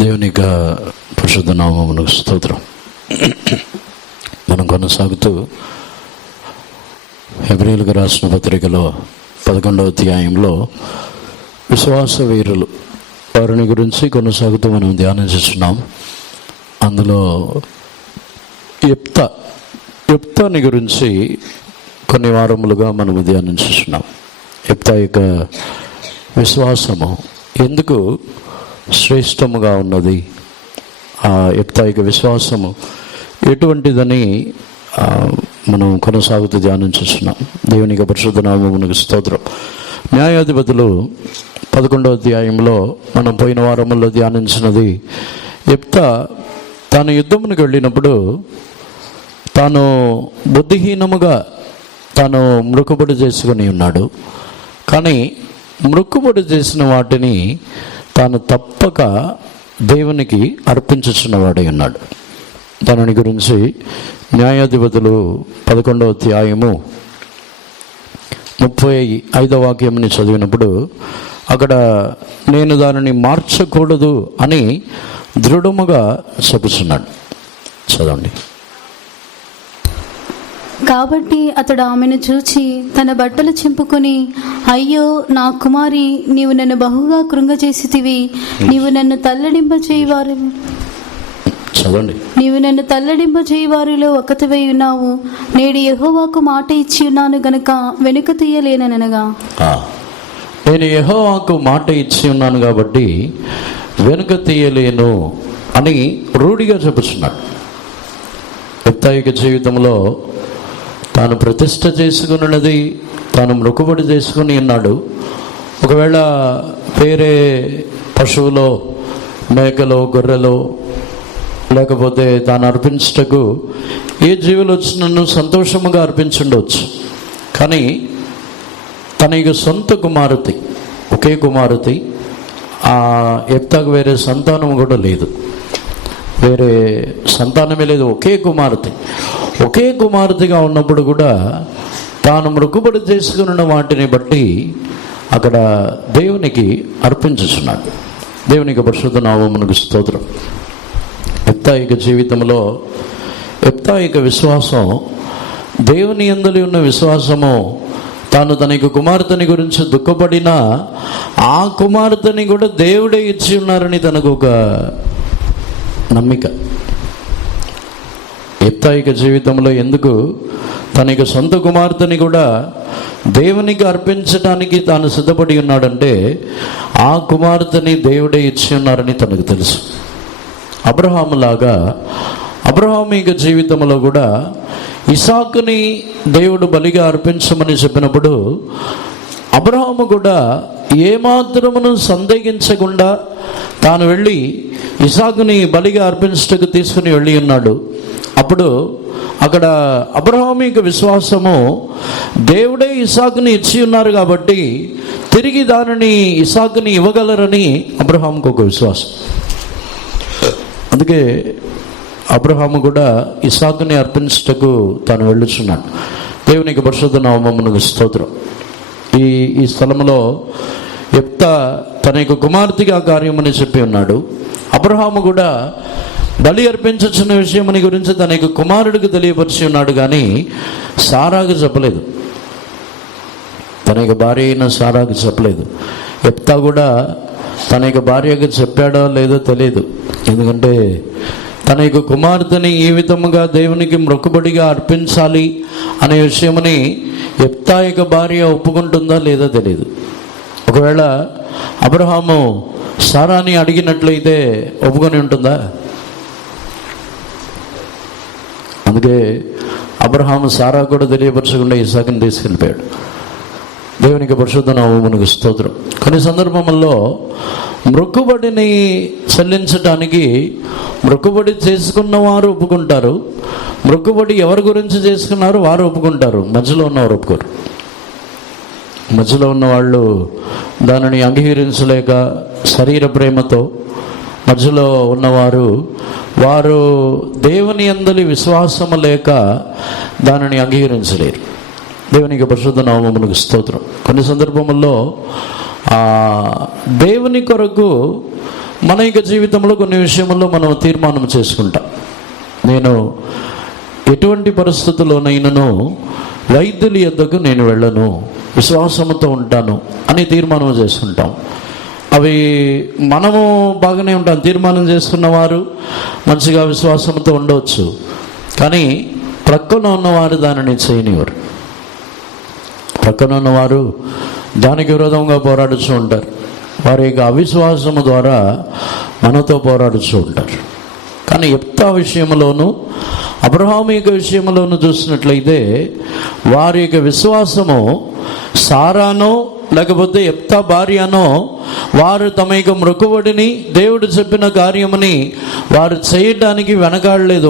దేవుని యొక్క పరిశుద్ధ నామమునకు స్తోత్రం. మనం కొనసాగుతూ హెబ్రీయులకు రాసిన పత్రికలో 11వ అధ్యాయంలో విశ్వాస వీరులు వారిని గురించి కొనసాగుతూ మనం ధ్యానిస్తున్నాం. అందులో యెఫ్తాని గురించి కొన్ని వారములుగా మనము ధ్యానిస్తున్నాం. యెఫ్తా యొక్క విశ్వాసము ఎందుకు శ్రేష్టముగా ఉన్నది, ఆ యెఫ్తా యొక్క విశ్వాసము ఎటువంటిదని మనం కొనసాగుతూ ధ్యానించుస్తున్నాం. దేవుని యొక్క పరిశుద్ధ నామమునకు స్తోత్రం. న్యాయాధిపతులు 11వ అధ్యాయంలో మనం పోయిన వారముల్లో ధ్యానించినది, యెఫ్తా తాను యుద్ధమునికి వెళ్ళినప్పుడు తాను బుద్ధిహీనముగా తాను మ్రొక్కుబడి చేసుకుని ఉన్నాడు. కానీ మ్రొక్కుబడి చేసిన వాటిని తాను తప్పక దేవునికి అర్పించుచున్నవాడై ఉన్నాడు. దాని గురించి న్యాయాధిపతులు 11వ అధ్యాయము 35వ వాక్యంని చదివినప్పుడు అక్కడ నేను దానిని మార్చకూడదు అని దృఢముగా చెప్పుచున్నాడు. చదవండి. కాబట్టి అతడు ఆమెను చూచి తన బట్టలు చింపుకొని, అయ్యో నా కుమారి, నీవు నన్ను బహుగా కృంగచేసితివి. నీవు నన్ను తల్లడింప చేయి వారిలో ఒకటివై ఉన్నావు. నేడు యెహోవాకు మాట ఇచ్చి ఉన్నాను గనుక వెనుక తీయలేననగా, నేను యెహోవాకు మాట ఇచ్చి ఉన్నాను కాబట్టి వెనుక తీయలేను అని రూఢిగా చెప్పుచున్నాడు. యెఫ్తా యొక్క జీవితంలో తాను ప్రతిష్ట చేసుకున్నది, తాను మ్రొక్కుబడి చేసుకుని ఉన్నాడు. ఒకవేళ వేరే పశువులో, మేకలో, గొర్రెలో, లేకపోతే తాను అర్పించటకు ఏ జీవులు వచ్చినను సంతోషముగా అర్పించుండవచ్చు. కానీ తన యొక్క సొంత కుమారుతి, ఒకే కుమారుతి, ఆ యెఫ్తాకు వేరే సంతానం కూడా లేదు, వేరే సంతానమే లేదు, ఒకే కుమార్తెగా ఉన్నప్పుడు కూడా తాను మ్రొక్కుబడి చేసుకున్న వాటిని బట్టి అక్కడ దేవునికి అర్పించుచున్నాడు. దేవునికి పరిశుద్ధ నామమునకు స్తోత్రం. యెఫ్తా యొక్క జీవితంలో యెఫ్తా యొక్క విశ్వాసం, దేవుని యందు ఉన్న విశ్వాసము, తాను తన యొక్క కుమార్తెని గురించి దుఃఖపడినా ఆ కుమార్తెని కూడా దేవుడే ఇచ్చి ఉన్నారని తనకు ఒక నమ్మిక. యెఫ్తా యొక్క జీవితంలో ఎందుకు తన యొక్క సొంత కుమార్తెని కూడా దేవునికి అర్పించడానికి తాను సిద్ధపడి ఉన్నాడంటే ఆ కుమార్తెని దేవుడే ఇచ్చి ఉన్నారని తనకు తెలుసు. అబ్రహాము లాగా అబ్రహాము యొక్క జీవితంలో కూడా ఇసాకుని దేవుడు బలిగా అర్పించమని చెప్పినప్పుడు అబ్రహాము కూడా ఏమాత్రమును సందేహించకుండా తాను వెళ్ళి ఇసాకుని బలిగా అర్పించటకు తీసుకుని వెళ్ళి ఉన్నాడు. అప్పుడు అక్కడ అబ్రహాము యొక్క విశ్వాసము, దేవుడే ఇసాకుని ఇచ్చి ఉన్నారు కాబట్టి తిరిగి దానిని ఇసాకుని ఇవ్వగలరని అబ్రహాముకు ఒక విశ్వాసం. అందుకే అబ్రహాము కూడా ఇసాకుని అర్పించటకు తాను వెళ్ళుచున్నాడు. దేవునికి పరిశుద్ధ నామమునకు స్తోత్రం. ఈ స్థలంలో యెఫ్తా తన యొక్క కుమార్తెగా కార్యమని చెప్పి ఉన్నాడు. అబ్రహాము కూడా బలి అర్పించుచున్న విషయమని గురించి తన యొక్క కుమారుడికి తెలియపరిచి ఉన్నాడు, కానీ సారాకు చెప్పలేదు. తన యొక్క భార్య అయిన సారాకు చెప్పలేదు. యెఫ్తా కూడా తన యొక్క భార్యకు చెప్పాడో లేదో తెలియదు. ఎందుకంటే తన యొక్క కుమార్తెని ఈ విధముగా దేవునికి మ్రొక్కుబడిగా అర్పించాలి అనే విషయమని యెఫ్తా యొక్క భార్య ఒప్పుకుంటుందా లేదో తెలియదు. ఒకవేళ అబ్రహాము సారాని అడిగినట్లయితే ఒప్పుకొని ఉంటుందా? అందుకే అబ్రహాము సారా కూడా తెలియపరచకుండా ఇసాకుని తీసుకెళ్ళిపోయాడు. దేవునికి పరిశుద్ధ నామమునకు స్తోత్రం. కొన్ని సందర్భముల్లో మ్రొక్కుబడిని చెల్లించటానికి మ్రొక్కుబడి చేసుకున్న వారు ఒప్పుకుంటారు, మ్రొక్కుబడి ఎవరి గురించి చేసుకున్నారో వారు ఒప్పుకుంటారు, మధ్యలో ఉన్నవారు ఒప్పుకోరు. మధ్యలో ఉన్నవాళ్ళు దానిని అంగీకరించలేక శరీర ప్రేమతో, మధ్యలో ఉన్నవారు వారు దేవుని యందలి విశ్వాసము లేక దానిని అంగీకరించలేరు. దేవునికి పరిశుద్ధ నామమునకు స్తోత్రం. కొన్ని సందర్భముల్లో దేవుని కొరకు మన యొక్క జీవితంలో కొన్ని విషయంలో మనం తీర్మానం చేసుకుంటాం. నేను ఎటువంటి పరిస్థితుల్లోనైనాను వైద్యుల యొద్దకు నేను వెళ్ళను, విశ్వాసంతో ఉంటాను అని తీర్మానం చేసుకుంటాం. అవి మనము బాగానే ఉంటాం, తీర్మానం చేసుకున్న వారు మంచిగా విశ్వాసంతో ఉండవచ్చు. కానీ ప్రక్కన ఉన్నవారు దానిని చేయనివారు. ప్రక్కన ఉన్నవారు దానికి విరోధంగా పోరాడుతూ ఉంటారు. వారి యొక్క అవిశ్వాసము ద్వారా మనతో పోరాడుతూ ఉంటారు. కానీ యెఫ్తా విషయంలోనూ అబ్రహాము యొక్క విషయంలోనూ చూసినట్లయితే వారి యొక్క విశ్వాసము సారానో లేకపోతే యెఫ్తా భార్యనో వారు తమ యొక్క మొక్కుబడిని, దేవుడు చెప్పిన కార్యముని వారు చేయడానికి వెనకాడలేదు.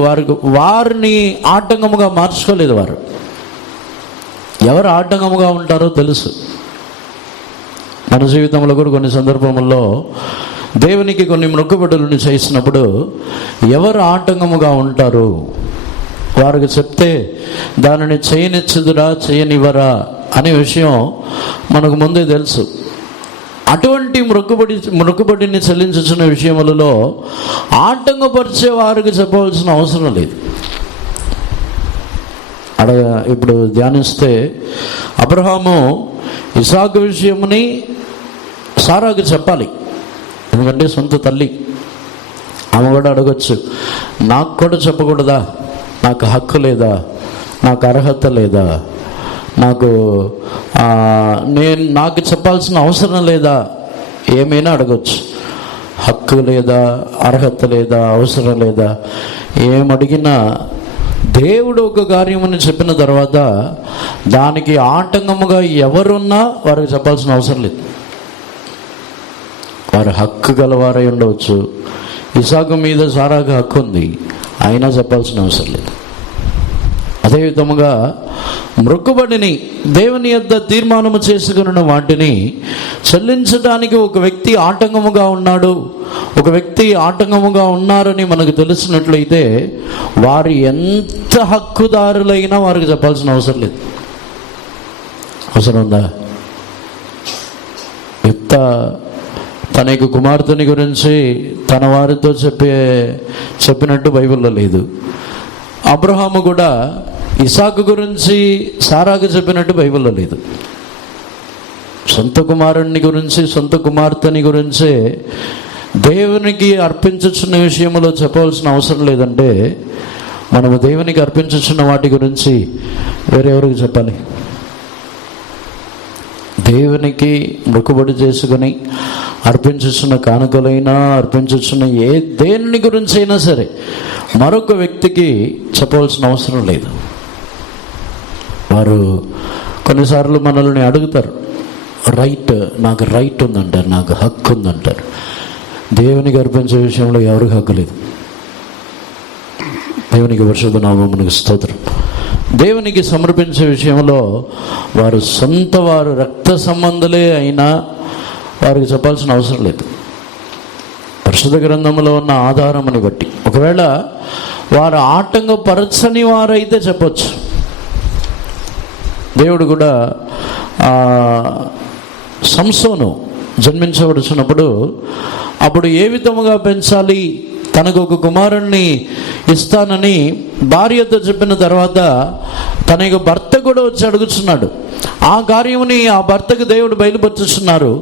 వారిని ఆటంకముగా మార్చుకోలేదు. వారు ఎవరు ఆటంకముగా ఉంటారో తెలుసు. మన జీవితంలో కూడా కొన్ని సందర్భముల్లో దేవునికి కొన్ని మొక్కుబడులను చేసినప్పుడు ఎవరు ఆటంకముగా ఉంటారు, వారికి చెప్తే దానిని చేయనిచ్చుదురా చేయనివ్వరా అనే విషయం మనకు ముందే తెలుసు. అటువంటి మొక్కుబడిని చెల్లించుచున్న విషయములలో ఆటంకపరిచే వారికి చెప్పవలసిన అవసరం లేదు. ఇప్పుడు ధ్యానిస్తే అబ్రహాము ఇసాకు విషయముని సారాకు చెప్పాలి, ఎందుకంటే సొంత తల్లి. ఆమె కూడా అడగచ్చు, నాకు కూడా చెప్పకూడదా, నాకు హక్కు లేదా, నాకు అర్హత లేదా, నాకు చెప్పాల్సిన అవసరం లేదా, ఏమైనా అడగచ్చు. హక్కు లేదా, అర్హత లేదా, అవసరం లేదా, ఏమడిగినా దేవుడు ఒక కార్యమని చెప్పిన తర్వాత దానికి ఆటంకముగా ఎవరున్నా వారికి చెప్పాల్సిన అవసరం లేదు. వారు హక్కు గలవారై ఉండవచ్చు. ఇసాకు మీద సారాకు హక్కు ఉంది, అయినా చెప్పాల్సిన అవసరం లేదు. అదేవిధముగా మొక్కుబడిని, దేవుని యొద్ద తీర్మానము చేసుకున్న వాటిని చెల్లించడానికి ఒక వ్యక్తి ఆటంకముగా ఉన్నాడు, ఒక వ్యక్తి ఆటంకముగా ఉన్నారని మనకు తెలిసినట్లయితే వారు ఎంత హక్కుదారులైనా వారికి చెప్పాల్సిన అవసరం లేదు. అవసరం ఉందా? యెఫ్తా తన యొక్క కుమార్తెని గురించి తన వారితో చెప్పినట్టు బైబిల్లో లేదు. అబ్రహాము కూడా ఇసాకు గురించి సారాకు చెప్పినట్టు బైబిల్లో లేదు. సొంత కుమారుని గురించి, సొంత కుమార్తెని గురించే దేవునికి అర్పించుచున్న విషయంలో చెప్పవలసిన అవసరం లేదంటే మనము దేవునికి అర్పించుచున్న వాటి గురించి వేరెవరికి చెప్పాలి? దేవునికి మొక్కుబడి చేసుకుని అర్పించుచున్న కానుకలైనా, అర్పించుచున్న దేని గురించి అయినా సరే మరొక వ్యక్తికి చెప్పవలసిన అవసరం లేదు. వారు కొన్నిసార్లు మనల్ని అడుగుతారు, నాకు రైట్ ఉందంటారు, నాకు హక్కు ఉందంటారు. దేవునికి అర్పించే విషయంలో ఎవరికి హక్కు లేదు. దేవునికి పరిశుద్ధ నామమునకు స్తోత్రం. దేవునికి సమర్పించే విషయంలో వారు సొంత వారు రక్త సంబంధులే అయినా వారికి చెప్పాల్సిన అవసరం లేదు. పరిశుద్ధ గ్రంథంలో ఉన్న ఆధారముని బట్టి ఒకవేళ వారు ఆటంకపరచని వారైతే చెప్పొచ్చు. దేవుడు కూడా సంసోను జన్మించబడుచున్నప్పుడు అప్పుడు ఏ విధముగా పెంచాలి, తనకు ఒక కుమారుణ్ణి ఇస్తానని భార్యతో చెప్పిన తర్వాత తన యొక్క భర్త కూడా వచ్చి అడుగుతున్నాడు. ఆ కార్యముని ఆ భర్తకు దేవుడు బయలుపరుచుతున్నారు.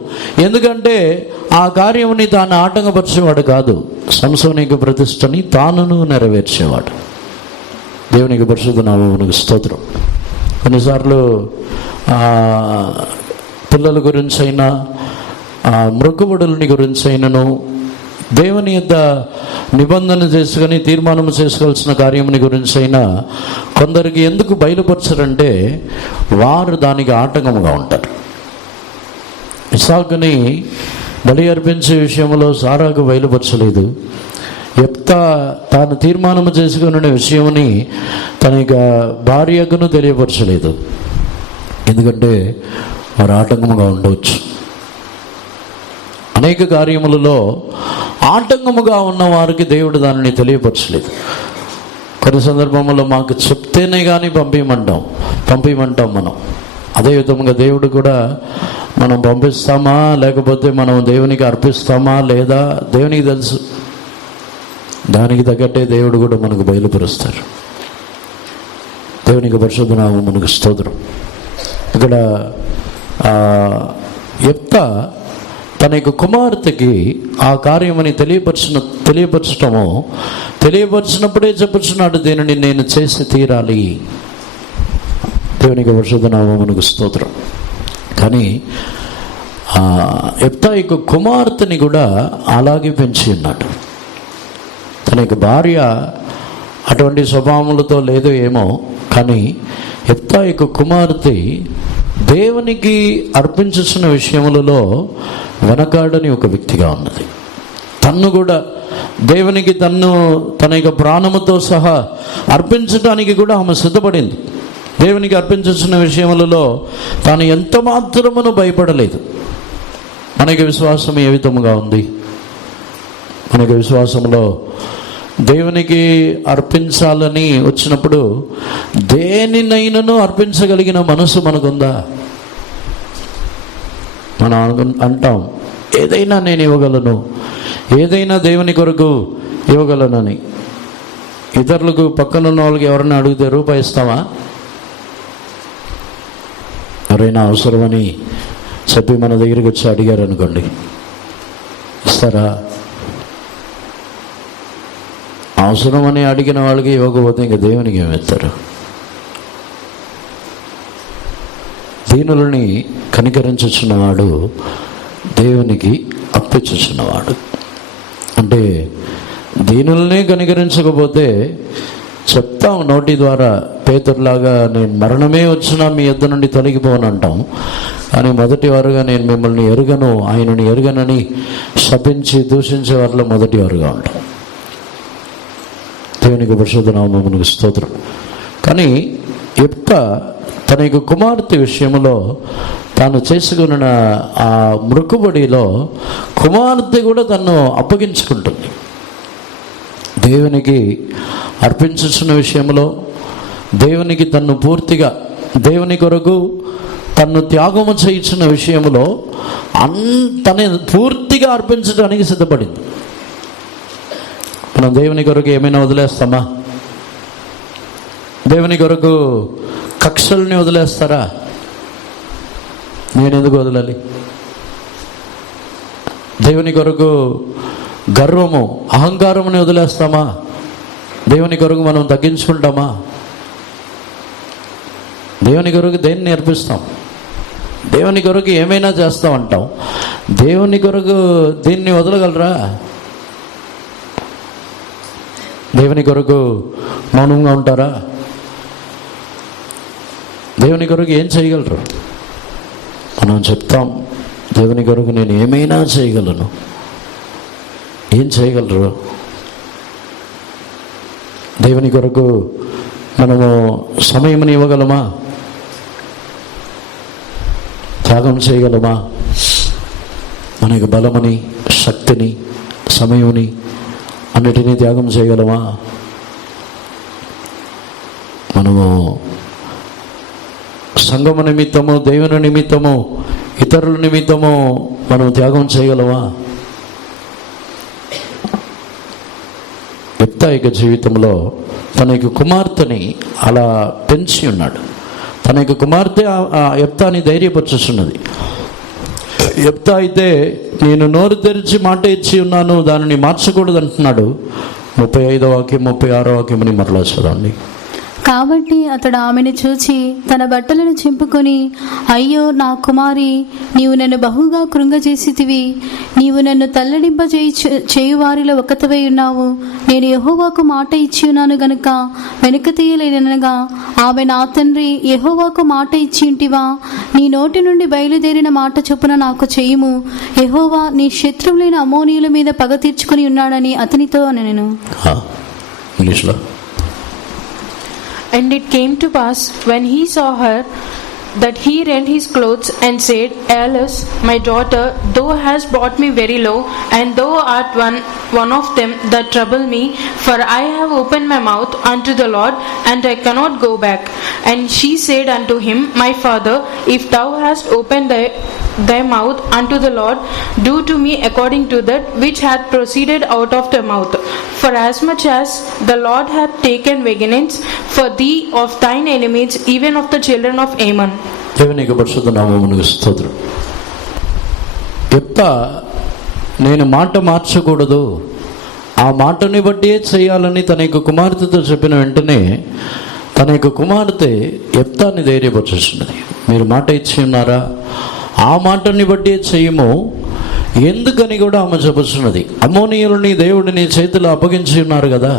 ఎందుకంటే ఆ కార్యముని తాను ఆటంకపరిచేవాడు కాదు, సంసోని యొక్క ప్రతిష్టని తానును నెరవేర్చేవాడు. దేవునికి పరిశుద్ధ నామమునకు స్తోత్రం. కొన్నిసార్లు పిల్లల గురించి అయినా, మొక్కుబడులని గురించి అయినను, దేవుని యొద్ద నిబంధన చేసుకొని తీర్మానం చేసుకోవాల్సిన కార్యముని గురించి అయినా కొందరికి ఎందుకు బయలుపరచరంటే వారు దానికి ఆటంకముగా ఉంటారు. ఇసాకుని బలి అర్పించే విషయంలో సారాకు బయలుపరచలేదు. యెఫ్తా తాను తీర్మానం చేసుకునే విషయముని తన యొక్క భార్యకును తెలియపరచలేదు. ఎందుకంటే వారు ఆటంకముగా ఉండవచ్చు. అనేక కార్యములలో ఆటంకముగా ఉన్న వారికి దేవుడు దానిని తెలియపరచలేదు. కొన్ని సందర్భంలో మాకు చెప్తేనే కానీ పంపించమంటాం మనం. అదే విధంగా దేవుడు కూడా మనం పంపిస్తామా లేకపోతే మనం దేవునికి అర్పిస్తామా లేదా దేవునికి తెలుసు. దానికి తగ్గట్టే దేవుడు కూడా మనకు బయలుపరుస్తారు. దేవునికి పరిశుద్ధ నామమునకు స్తోత్రం. ఇక్కడ యెఫ్తా తన యొక్క కుమార్తెకి ఆ కార్యమని తెలియపరిచినప్పుడే చెప్పుచున్నాడు, దీనిని నేను చేసి తీరాలి. దేవునికి పరిశుద్ధ నామమునకు స్తోత్రం. కానీ యెఫ్తా యొక్క కుమార్తెని కూడా అలాగే పెంచి ఉన్నాడు. తన యొక్క భార్య అటువంటి స్వభావములతో లేదో ఏమో, కానీ యెఫ్తా యొక్క కుమార్తె దేవునికి అర్పించుతున్న విషయములలో వెనకాడని ఒక వ్యక్తిగా ఉన్నది. తన్ను కూడా దేవునికి తన యొక్క ప్రాణముతో సహా అర్పించడానికి కూడా ఆమె సిద్ధపడింది. దేవునికి అర్పించుతున్న విషయములలో తాను ఎంత మాత్రమును భయపడలేదు. మనకి విశ్వాసం ఏ విధముగా ఉంది? మనకి విశ్వాసంలో దేవునికి అర్పించాలని వచ్చినప్పుడు దేనినైనాను అర్పించగలిగిన మనసు మనకుందా? మనం అంటాం, ఏదైనా నేను ఇవ్వగలను, ఏదైనా దేవుని కొరకు ఇవ్వగలనని. ఇతరులకు పక్కనున్న వాళ్ళకి ఎవరైనా అడిగితే రూపాయి ఇస్తావా? ఎవరైనా అవసరమని చెప్పి మన దగ్గరికి వచ్చి అడిగారు అనుకోండి, ఇస్తారా? అవసరమని అడిగిన వాళ్ళకి ఇవ్వకపోతే ఇంక దేవునికి ఏమిస్తారు? దీనులని కనికరించుచున్నవాడు దేవునికి అప్పించుచున్నవాడు. అంటే దీనులనే కనికరించకపోతే చెప్తాం నోటి ద్వారా, పేతురులాగా నేను మరణమే వచ్చినా మీ యొద్ద నుండి తొలగిపోను అంటాం. కానీ మొదటి వారుగా నేను మిమ్మల్ని ఎరుగను, ఆయనని ఎరుగనని శపించి దూషించే వారిలో మొదటి వారుగా ఉంటాం. దేవునికి పరిశుద్ధ నామమునకు స్తోత్రం. కానీ యెఫ్తా తన యొక్క కుమార్తె విషయంలో తాను చేసుకున్న ఆ మృక్కుబడిలో కుమార్తె కూడా తను అప్పగించుకుంటుంది. దేవునికి అర్పించుతున్న విషయంలో దేవునికి తన్ను పూర్తిగా దేవుని కొరకు తన్ను త్యాగము చేయించిన విషయంలో తన పూర్తిగా అర్పించడానికి సిద్ధపడింది. మనం దేవుని కొరకు ఏమైనా వదిలేస్తామా? దేవుని కొరకు కక్షల్ని వదిలేస్తారా? నేను ఎందుకు వదలాలి? దేవుని కొరకు గర్వము, అహంకారముని వదిలేస్తామా? దేవుని కొరకు మనం తగ్గించుకుంటామా? దేవుని కొరకు దేన్ని నేర్పిస్తాం? దేవుని కొరకు ఏమైనా చేస్తాం అంటాం. దేవుని కొరకు దీన్ని వదలగలరా? దేవుని కొరకు మౌనంగా ఉంటారా? దేవుని కొరకు ఏం చేయగలరు? మనం చెప్తాం, దేవుని కొరకు నేను ఏమైనా చేయగలను. ఏం చేయగలరు? దేవుని కొరకు మనము సమయముని ఇవ్వగలమా? త్యాగం చేయగలమా? మనకి బలమని, శక్తిని, సమయముని అన్నిటినీ త్యాగం చేయగలమా? మనము సంఘము నిమిత్తము, దేవుని నిమిత్తము, ఇతరుల నిమిత్తము మనం త్యాగం చేయగలమా? యెఫ్తా యొక్క జీవితంలో తన యొక్క కుమార్తెని అలా పెంచి ఉన్నాడు. తన యొక్క కుమార్తె యెఫ్తాని ధైర్యపరుచుతున్నది. యెఫ్తా అయితే నేను నోరు తెరిచి మాట ఇచ్చి ఉన్నాను, దానిని మార్చకూడదు అంటున్నాడు. 35వ వాక్యం 36వ వాక్యమని మరలా చదవండి. కాబట్టి అతడు ఆమెను చూచి తన బట్టలను చింపుకొని, అయ్యో నా కుమారి, నీవు నన్ను బహుగా కృంగజేసితివి. నీవు నన్ను తల్లడింప చేయువారిలో ఒకతవై ఉన్నావు. నేను యెహోవాకు మాట ఇచ్చి ఉన్నాను గనుక వెనుక తీయలేననగా, ఆమె నా తండ్రి, యెహోవాకు మాట ఇచ్చి ఉంటివా? నీ నోటి నుండి బయలుదేరిన మాట చొప్పున నాకు చేయుము. యెహోవా నీ శత్రువులైన అమ్మోనీయుల మీద పగ తీర్చుకుని ఉన్నాడని అతనితో అనెను. ఇంగ్లీష్లో. And it came to pass, when he saw her, that he rent his clothes and said, Alice, my daughter, thou hast brought me very low, and thou art one of them that trouble me, for I have opened my mouth unto the Lord, and I cannot go back. And she said unto him, My father, if thou hast opened thy thy mouth unto the Lord, do to me according to that which hath proceeded out of thy mouth. For as much as the Lord hath taken vengeance for thee of thine enemies, even of the children of Ammon. దేవునికి పరిశుద్ధ నామమునకు స్తోత్రం. యెఫ్తా నేను మాట మార్చకూడదు, ఆ మాటని బట్టే చేయాలని తన యొక్క కుమార్తెతో చెప్పిన వెంటనే తన యొక్క కుమార్తె యెఫ్తాని ధైర్యపరుచున్నది. మీరు మాట ఇచ్చి ఉన్నారా, ఆ మాటని బట్టే చేయము ఎందుకని కూడా ఆమె చెప్పుచున్నది. అమ్మోనీయులని దేవుడు నీ చేతిలో అప్పగించి ఉన్నారు కదా.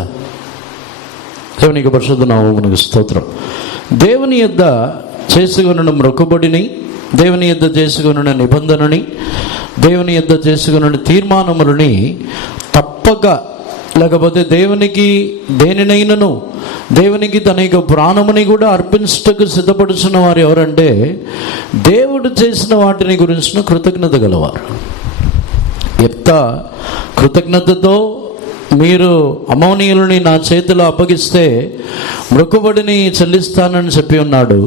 దేవునికి పరిశుద్ధ నామమునకు స్తోత్రం. దేవుని యొద్ద చేసుకొనిన మొక్కుబడిని, దేవుని యొద్ద చేసుకొనిన నిబంధనని, దేవుని యొద్ద చేసుకొనిన తీర్మానములని తప్పక, లేకపోతే దేవునికి దేనినైనను, దేవునికి తన యొక్క ప్రాణముని కూడా అర్పించటకు సిద్ధపడుచున్న వారు ఎవరంటే దేవుడు చేసిన వాటిని గురించిన కృతజ్ఞత గలవారు. యెఫ్తా కృతజ్ఞతతో మీరు అమ్మోనీయులని నా చేతిలో అప్పగిస్తే మొక్కుబడిని చెల్లిస్తానని చెప్పి ఉన్నాడు.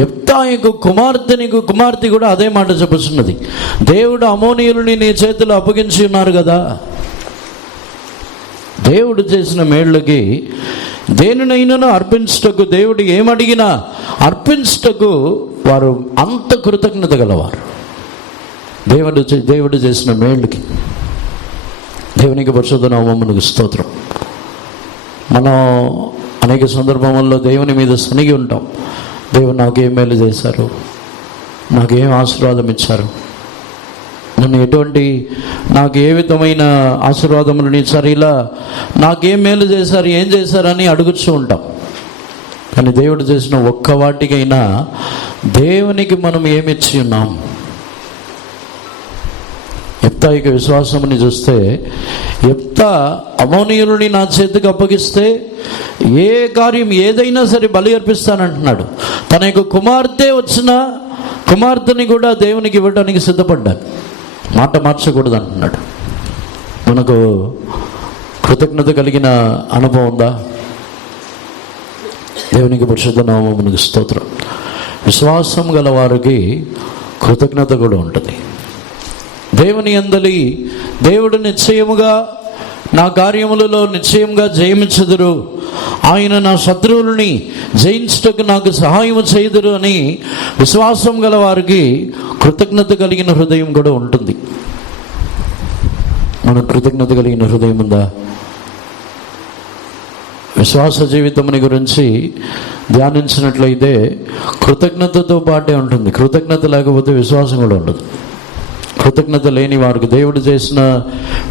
యెఫ్తా యొక్క కుమార్తె కూడా అదే మాట చెప్పుచున్నది. దేవుడు అమ్మోనీయులని నీ చేతిలో అప్పగించి ఉన్నారు కదా. దేవుడు చేసిన మేళ్ళకి దేనినైనా అర్పించటకు, దేవుడు ఏమడిగినా అర్పించటకు వారు అంత కృతజ్ఞత గలవారు. దేవుడు చేసిన మేళ్ళకి. దేవునికి పరిశుద్ధ నామమునకు స్తోత్రం. మనం అనేక సందర్భాల్లో దేవుని మీద సనిగి ఉంటాం. దేవుడు నాకేం మేలు చేశారు, నాకేం ఆశీర్వాదం ఇచ్చారు, నన్ను నాకు ఏ విధమైన ఆశీర్వాదములను ఇచ్చారు, ఇలా నాకేం మేలు చేశారు, ఏం చేశారని అడుగుతూ ఉంటాం. కానీ దేవుడు చేసిన ఒక్క వాటికైనా దేవునికి మనం ఏమిచ్చి ఉన్నాం? యెఫ్తా యొక్క విశ్వాసముని చూస్తే, యెఫ్తా అమ్మోనీయులని నా చేతికి అప్పగిస్తే ఏ కార్యం ఏదైనా సరే బలి అర్పిస్తానంటున్నాడు. తన యొక్క కుమార్తెని కూడా దేవునికి ఇవ్వడానికి సిద్ధపడ్డాడు. మాట మార్చకూడదు అంటున్నాడు. మనకు కృతజ్ఞత కలిగిన అనుభవం ఉందా? దేవునికి పరిశుద్ధ నామమునకు స్తోత్రం. విశ్వాసం గల వారికి కృతజ్ఞత కూడా ఉంటుంది. దేవుని యందలి దేవుడు నిశ్చయముగా నా కార్యములలో నిశ్చయముగా జయమించుదురు, ఆయన నా శత్రువులని జయించుటకు నాకు సహాయం చేయుదురు అని విశ్వాసం గల వారికి కృతజ్ఞత కలిగిన హృదయం కూడా ఉంటుంది. మనకు కృతజ్ఞత కలిగిన హృదయం ఉందా? విశ్వాస జీవితముని గురించి ధ్యానించినట్లయితే కృతజ్ఞతతో పాటే ఉంటుంది. కృతజ్ఞత లేకపోతే విశ్వాసం కూడా ఉండదు. కృతజ్ఞత లేని వారికి, దేవుడు చేసిన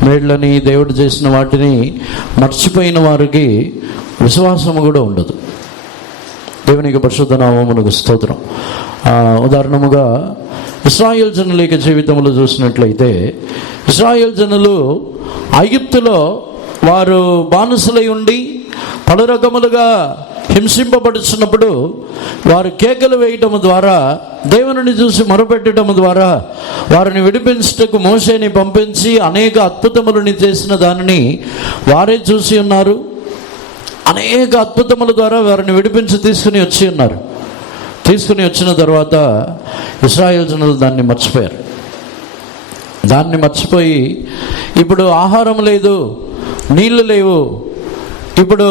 మేళ్ళని, దేవుడు చేసిన వాటిని మర్చిపోయిన వారికి విశ్వాసము కూడా ఉండదు. దేవునికి పరిశుద్ధ నామమునకు స్తోత్రం. ఉదాహరణముగా ఇశ్రాయేల్ జనుల యొక్క జీవితంలో చూసినట్లయితే, ఇశ్రాయేల్ జనులు ఐగుప్తులో వారు బానిసలై ఉండి పలు రకములుగా హింసింపబడుతున్నప్పుడు వారు కేకలు వేయటం ద్వారా, దేవుని చూసి మొరపెట్టడం ద్వారా వారిని విడిపించుటకు మోషేని పంపించి అనేక అద్భుతములని చేసిన దానిని వారే చూసి ఉన్నారు. అనేక అద్భుతముల ద్వారా వారిని విడిపించి తీసుకుని వచ్చిన తర్వాత ఇశ్రాయేల్ జనులు దాన్ని మర్చిపోయారు. దాన్ని మర్చిపోయి ఇప్పుడు ఆహారం లేదు, నీళ్లు లేవు, ఇప్పుడు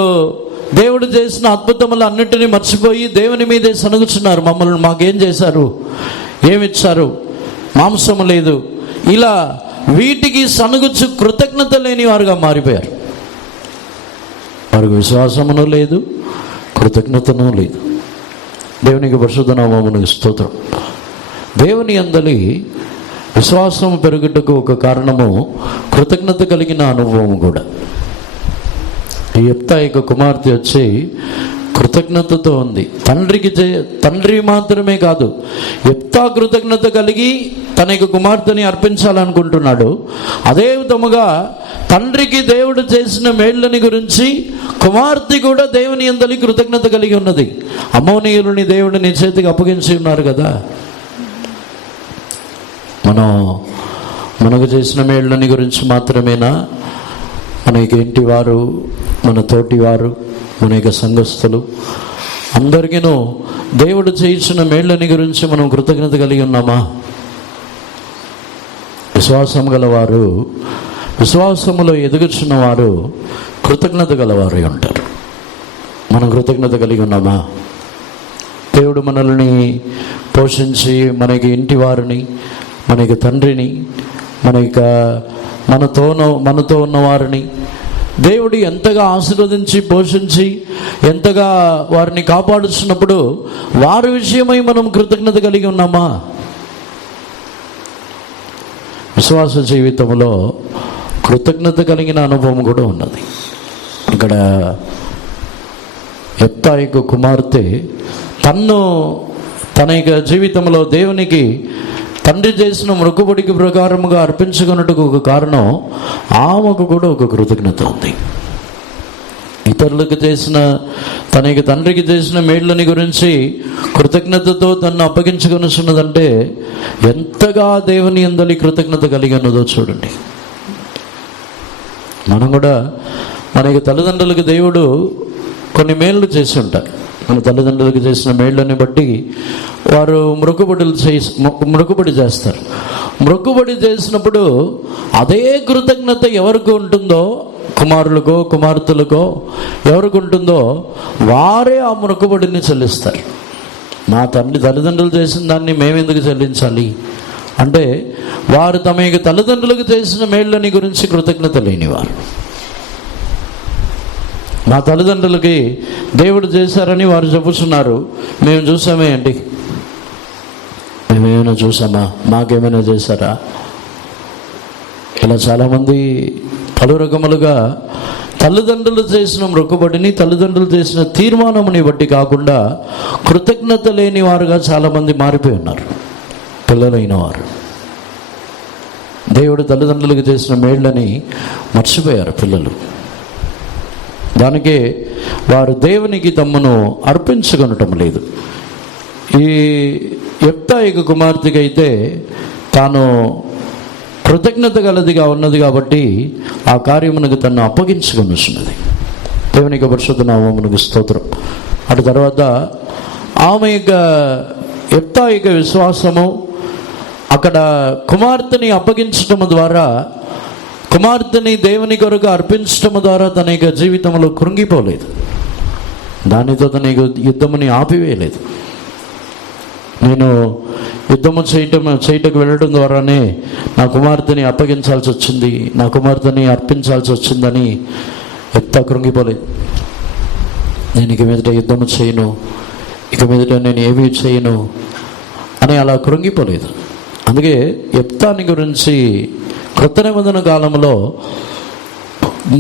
దేవుడు చేసిన అద్భుతములు అన్నిటినీ మర్చిపోయి దేవుని మీదే సనుగుచున్నారు. మమ్మల్ని మాకేం చేశారు, ఏమిచ్చారు, మాంసము లేదు, ఇలా వీటికి సనుగుచు కృతజ్ఞత లేని వారుగా మారిపోయారు. వారికి విశ్వాసమును లేదు, కృతజ్ఞతను లేదు. దేవునికి పరిశుద్ధ నామమునకు స్తోత్రం. దేవుని యందలి విశ్వాసం పెరుగుటకు ఒక కారణము కృతజ్ఞత కలిగిన అనుభవం కూడా. యెఫ్తా యొక్క కుమార్తె వచ్చి కృతజ్ఞతతో ఉంది. తండ్రి మాత్రమే కాదు, యెఫ్తా కృతజ్ఞత కలిగి తన యొక్క కుమార్తెని అర్పించాలనుకుంటున్నాడు. అదే విధముగా తండ్రికి దేవుడు చేసిన మేళ్ళని గురించి కుమార్తె కూడా దేవుని యందలి కృతజ్ఞత కలిగి ఉన్నది. అమ్మోనీయులని దేవుడు నీ చేతికి అప్పగించి ఉన్నారు కదా. మనకు చేసిన మేళ్ళని గురించి మాత్రమేనా? మన యొక్క ఇంటి వారు, మన తోటి వారు, మన యొక్క సంఘస్థులు అందరికీ దేవుడు చేయించిన మేళ్ళని గురించి మనం కృతజ్ఞత కలిగి ఉన్నామా? విశ్వాసం గలవారు, విశ్వాసములో ఎదుగుచున్న వారు కృతజ్ఞత గలవారు ఉంటారు. మనం కృతజ్ఞత కలిగి ఉన్నామా? దేవుడు మనల్ని పోషించి మనకి ఇంటి వారిని, మనకి తండ్రిని, మనతో ఉన్న వారిని దేవుడు ఎంతగా ఆశీర్వదించి పోషించి ఎంతగా వారిని కాపాడుతున్నప్పుడు వారి విషయమై మనం కృతజ్ఞత కలిగి ఉన్నామా? విశ్వాస జీవితంలో కృతజ్ఞత కలిగిన అనుభవం కూడా ఉన్నది. ఇక్కడ యెఫ్తాయి కుమార్తె తన యొక్క జీవితంలో దేవునికి తండ్రి చేసిన మొక్కుబడికి ప్రకారముగా అర్పించుకున్నట్టుకు ఒక కారణం, ఆమెకు కూడా ఒక కృతజ్ఞత ఉంది. ఇతరులకు చేసిన, తన యొక్క తండ్రికి చేసిన మేళ్ళని గురించి కృతజ్ఞతతో తను అప్పగించుకొనిస్తున్నదంటే ఎంతగా దేవుని యందలి కృతజ్ఞత కలిగి ఉన్నదో చూడండి. మనం కూడా మన యొక్క తల్లిదండ్రులకు దేవుడు కొన్ని మేళ్ళు చేసి ఉంటారు. మన తల్లిదండ్రులకు చేసిన మేళ్ళని బట్టి వారు మొక్కుబడి చేస్తారు. మొక్కుబడి చేసినప్పుడు అదే కృతజ్ఞత ఎవరికి ఉంటుందో, కుమారులకో కుమార్తెలకో ఎవరికి ఉంటుందో వారే ఆ మొక్కుబడిని చెల్లిస్తారు. మా తల్లిదండ్రులు చేసిన దాన్ని మేమెందుకు చెల్లించాలి అంటే వారు తమ యొక్క తల్లిదండ్రులకు చేసిన మేళ్ళని గురించి కృతజ్ఞత లేనివారు. మా తల్లిదండ్రులకి దేవుడు చేశారని వారు చెప్పుతున్నారు, మేము చూసామే అండి, మేమేమైనా చూసామా, మాకేమైనా చేశారా? ఇలా చాలామంది పలు రకములుగా తల్లిదండ్రులు చేసిన మొక్కుబడిని, తల్లిదండ్రులు చేసిన తీర్మానముని బట్టి కాకుండా కృతజ్ఞత లేని వారుగా చాలామంది మారిపోయి ఉన్నారు. పిల్లలైన వారు దేవుడు తల్లిదండ్రులకు చేసిన మేళ్ళని మర్చిపోయారు పిల్లలు. దానికే వారు దేవునికి తమ్మును అర్పించుకొనటం లేదు. ఈ యెఫ్తాయి కుమార్తెకి అయితే తాను కృతజ్ఞత గలదిగా ఉన్నది కాబట్టి ఆ కార్యమునకు తను అప్పగించుకొని వస్తున్నది. దేవునికి పరిశుద్ధ నామమునకు స్తోత్రం. అటు తర్వాత ఆమె యొక్క యెఫ్తాయి విశ్వాసము అక్కడ కుమార్తెని అప్పగించటం ద్వారా, కుమార్తెని దేవుని కొరకు అర్పించటం ద్వారా తన యొక్క జీవితంలో కృంగిపోలేదు. దానితో తన యుద్ధముని ఆపివేయలేదు. నేను యుద్ధము చేయటకు వెళ్ళడం ద్వారానే నా కుమార్తెని అప్పగించాల్సి వచ్చింది, నా కుమార్తెని అర్పించాల్సి వచ్చిందని యెఫ్తాయి కృంగిపోలేదు. నేను ఇక మీదట యుద్ధము చేయను, ఇక మీదట నేను ఏమీ చేయను అని అలా కృంగిపోలేదు. అందుకే యెఫ్తాయి గురించి కొత్త నిబంధన కాలంలో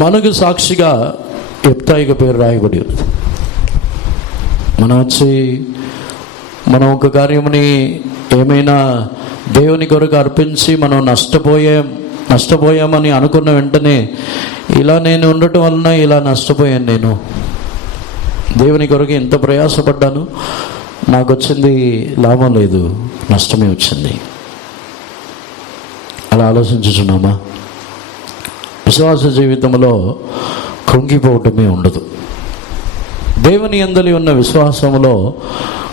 మనకు సాక్షిగా యెఫ్తాయి పేరు రాయబడి ఉంది. మనం ఒక కార్యముని ఏమైనా దేవుని కొరకు అర్పించి మనం నష్టపోయామని అనుకున్న వెంటనే ఇలా నేను ఉండటం వలన ఇలా నష్టపోయాను, నేను దేవుని కొరకు ఎంత ప్రయాసపడ్డాను, నాకు వచ్చింది లాభం లేదు, నష్టమే వచ్చింది. అలా ఆలోచించుచున్నామా? విశ్వాస జీవితంలో కృంగిపోవటమే ఉండదు. దేవుని యందలి ఉన్న విశ్వాసంలో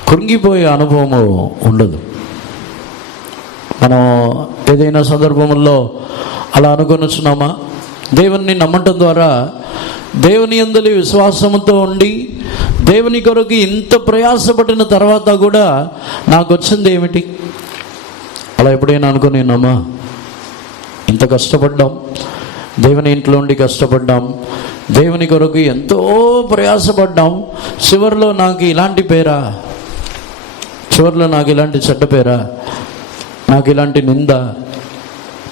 కృంగిపోయే అనుభవము ఉండదు. మనం ఏదైనా సందర్భంలో అలా అనుకొనిచున్నామా? దేవుని నమ్మటం ద్వారా దేవుని యందలి విశ్వాసంతో ఉండి దేవుని కొరకు ఇంత ప్రయాసపడిన తర్వాత కూడా నాకు వచ్చింది ఏమిటి? అలా ఎప్పుడైనా అనుకున్నామా? ఇంత కష్టపడ్డాం, దేవుని ఇంట్లో ఉండి కష్టపడ్డాం, దేవుని కొరకు ఎంతో ప్రయాసపడ్డాం, చివరిలో నాకు ఇలాంటి పేరా, చివరిలో నాకు ఇలాంటి చెడ్డ పేరా, నాకు ఇలాంటి నింద,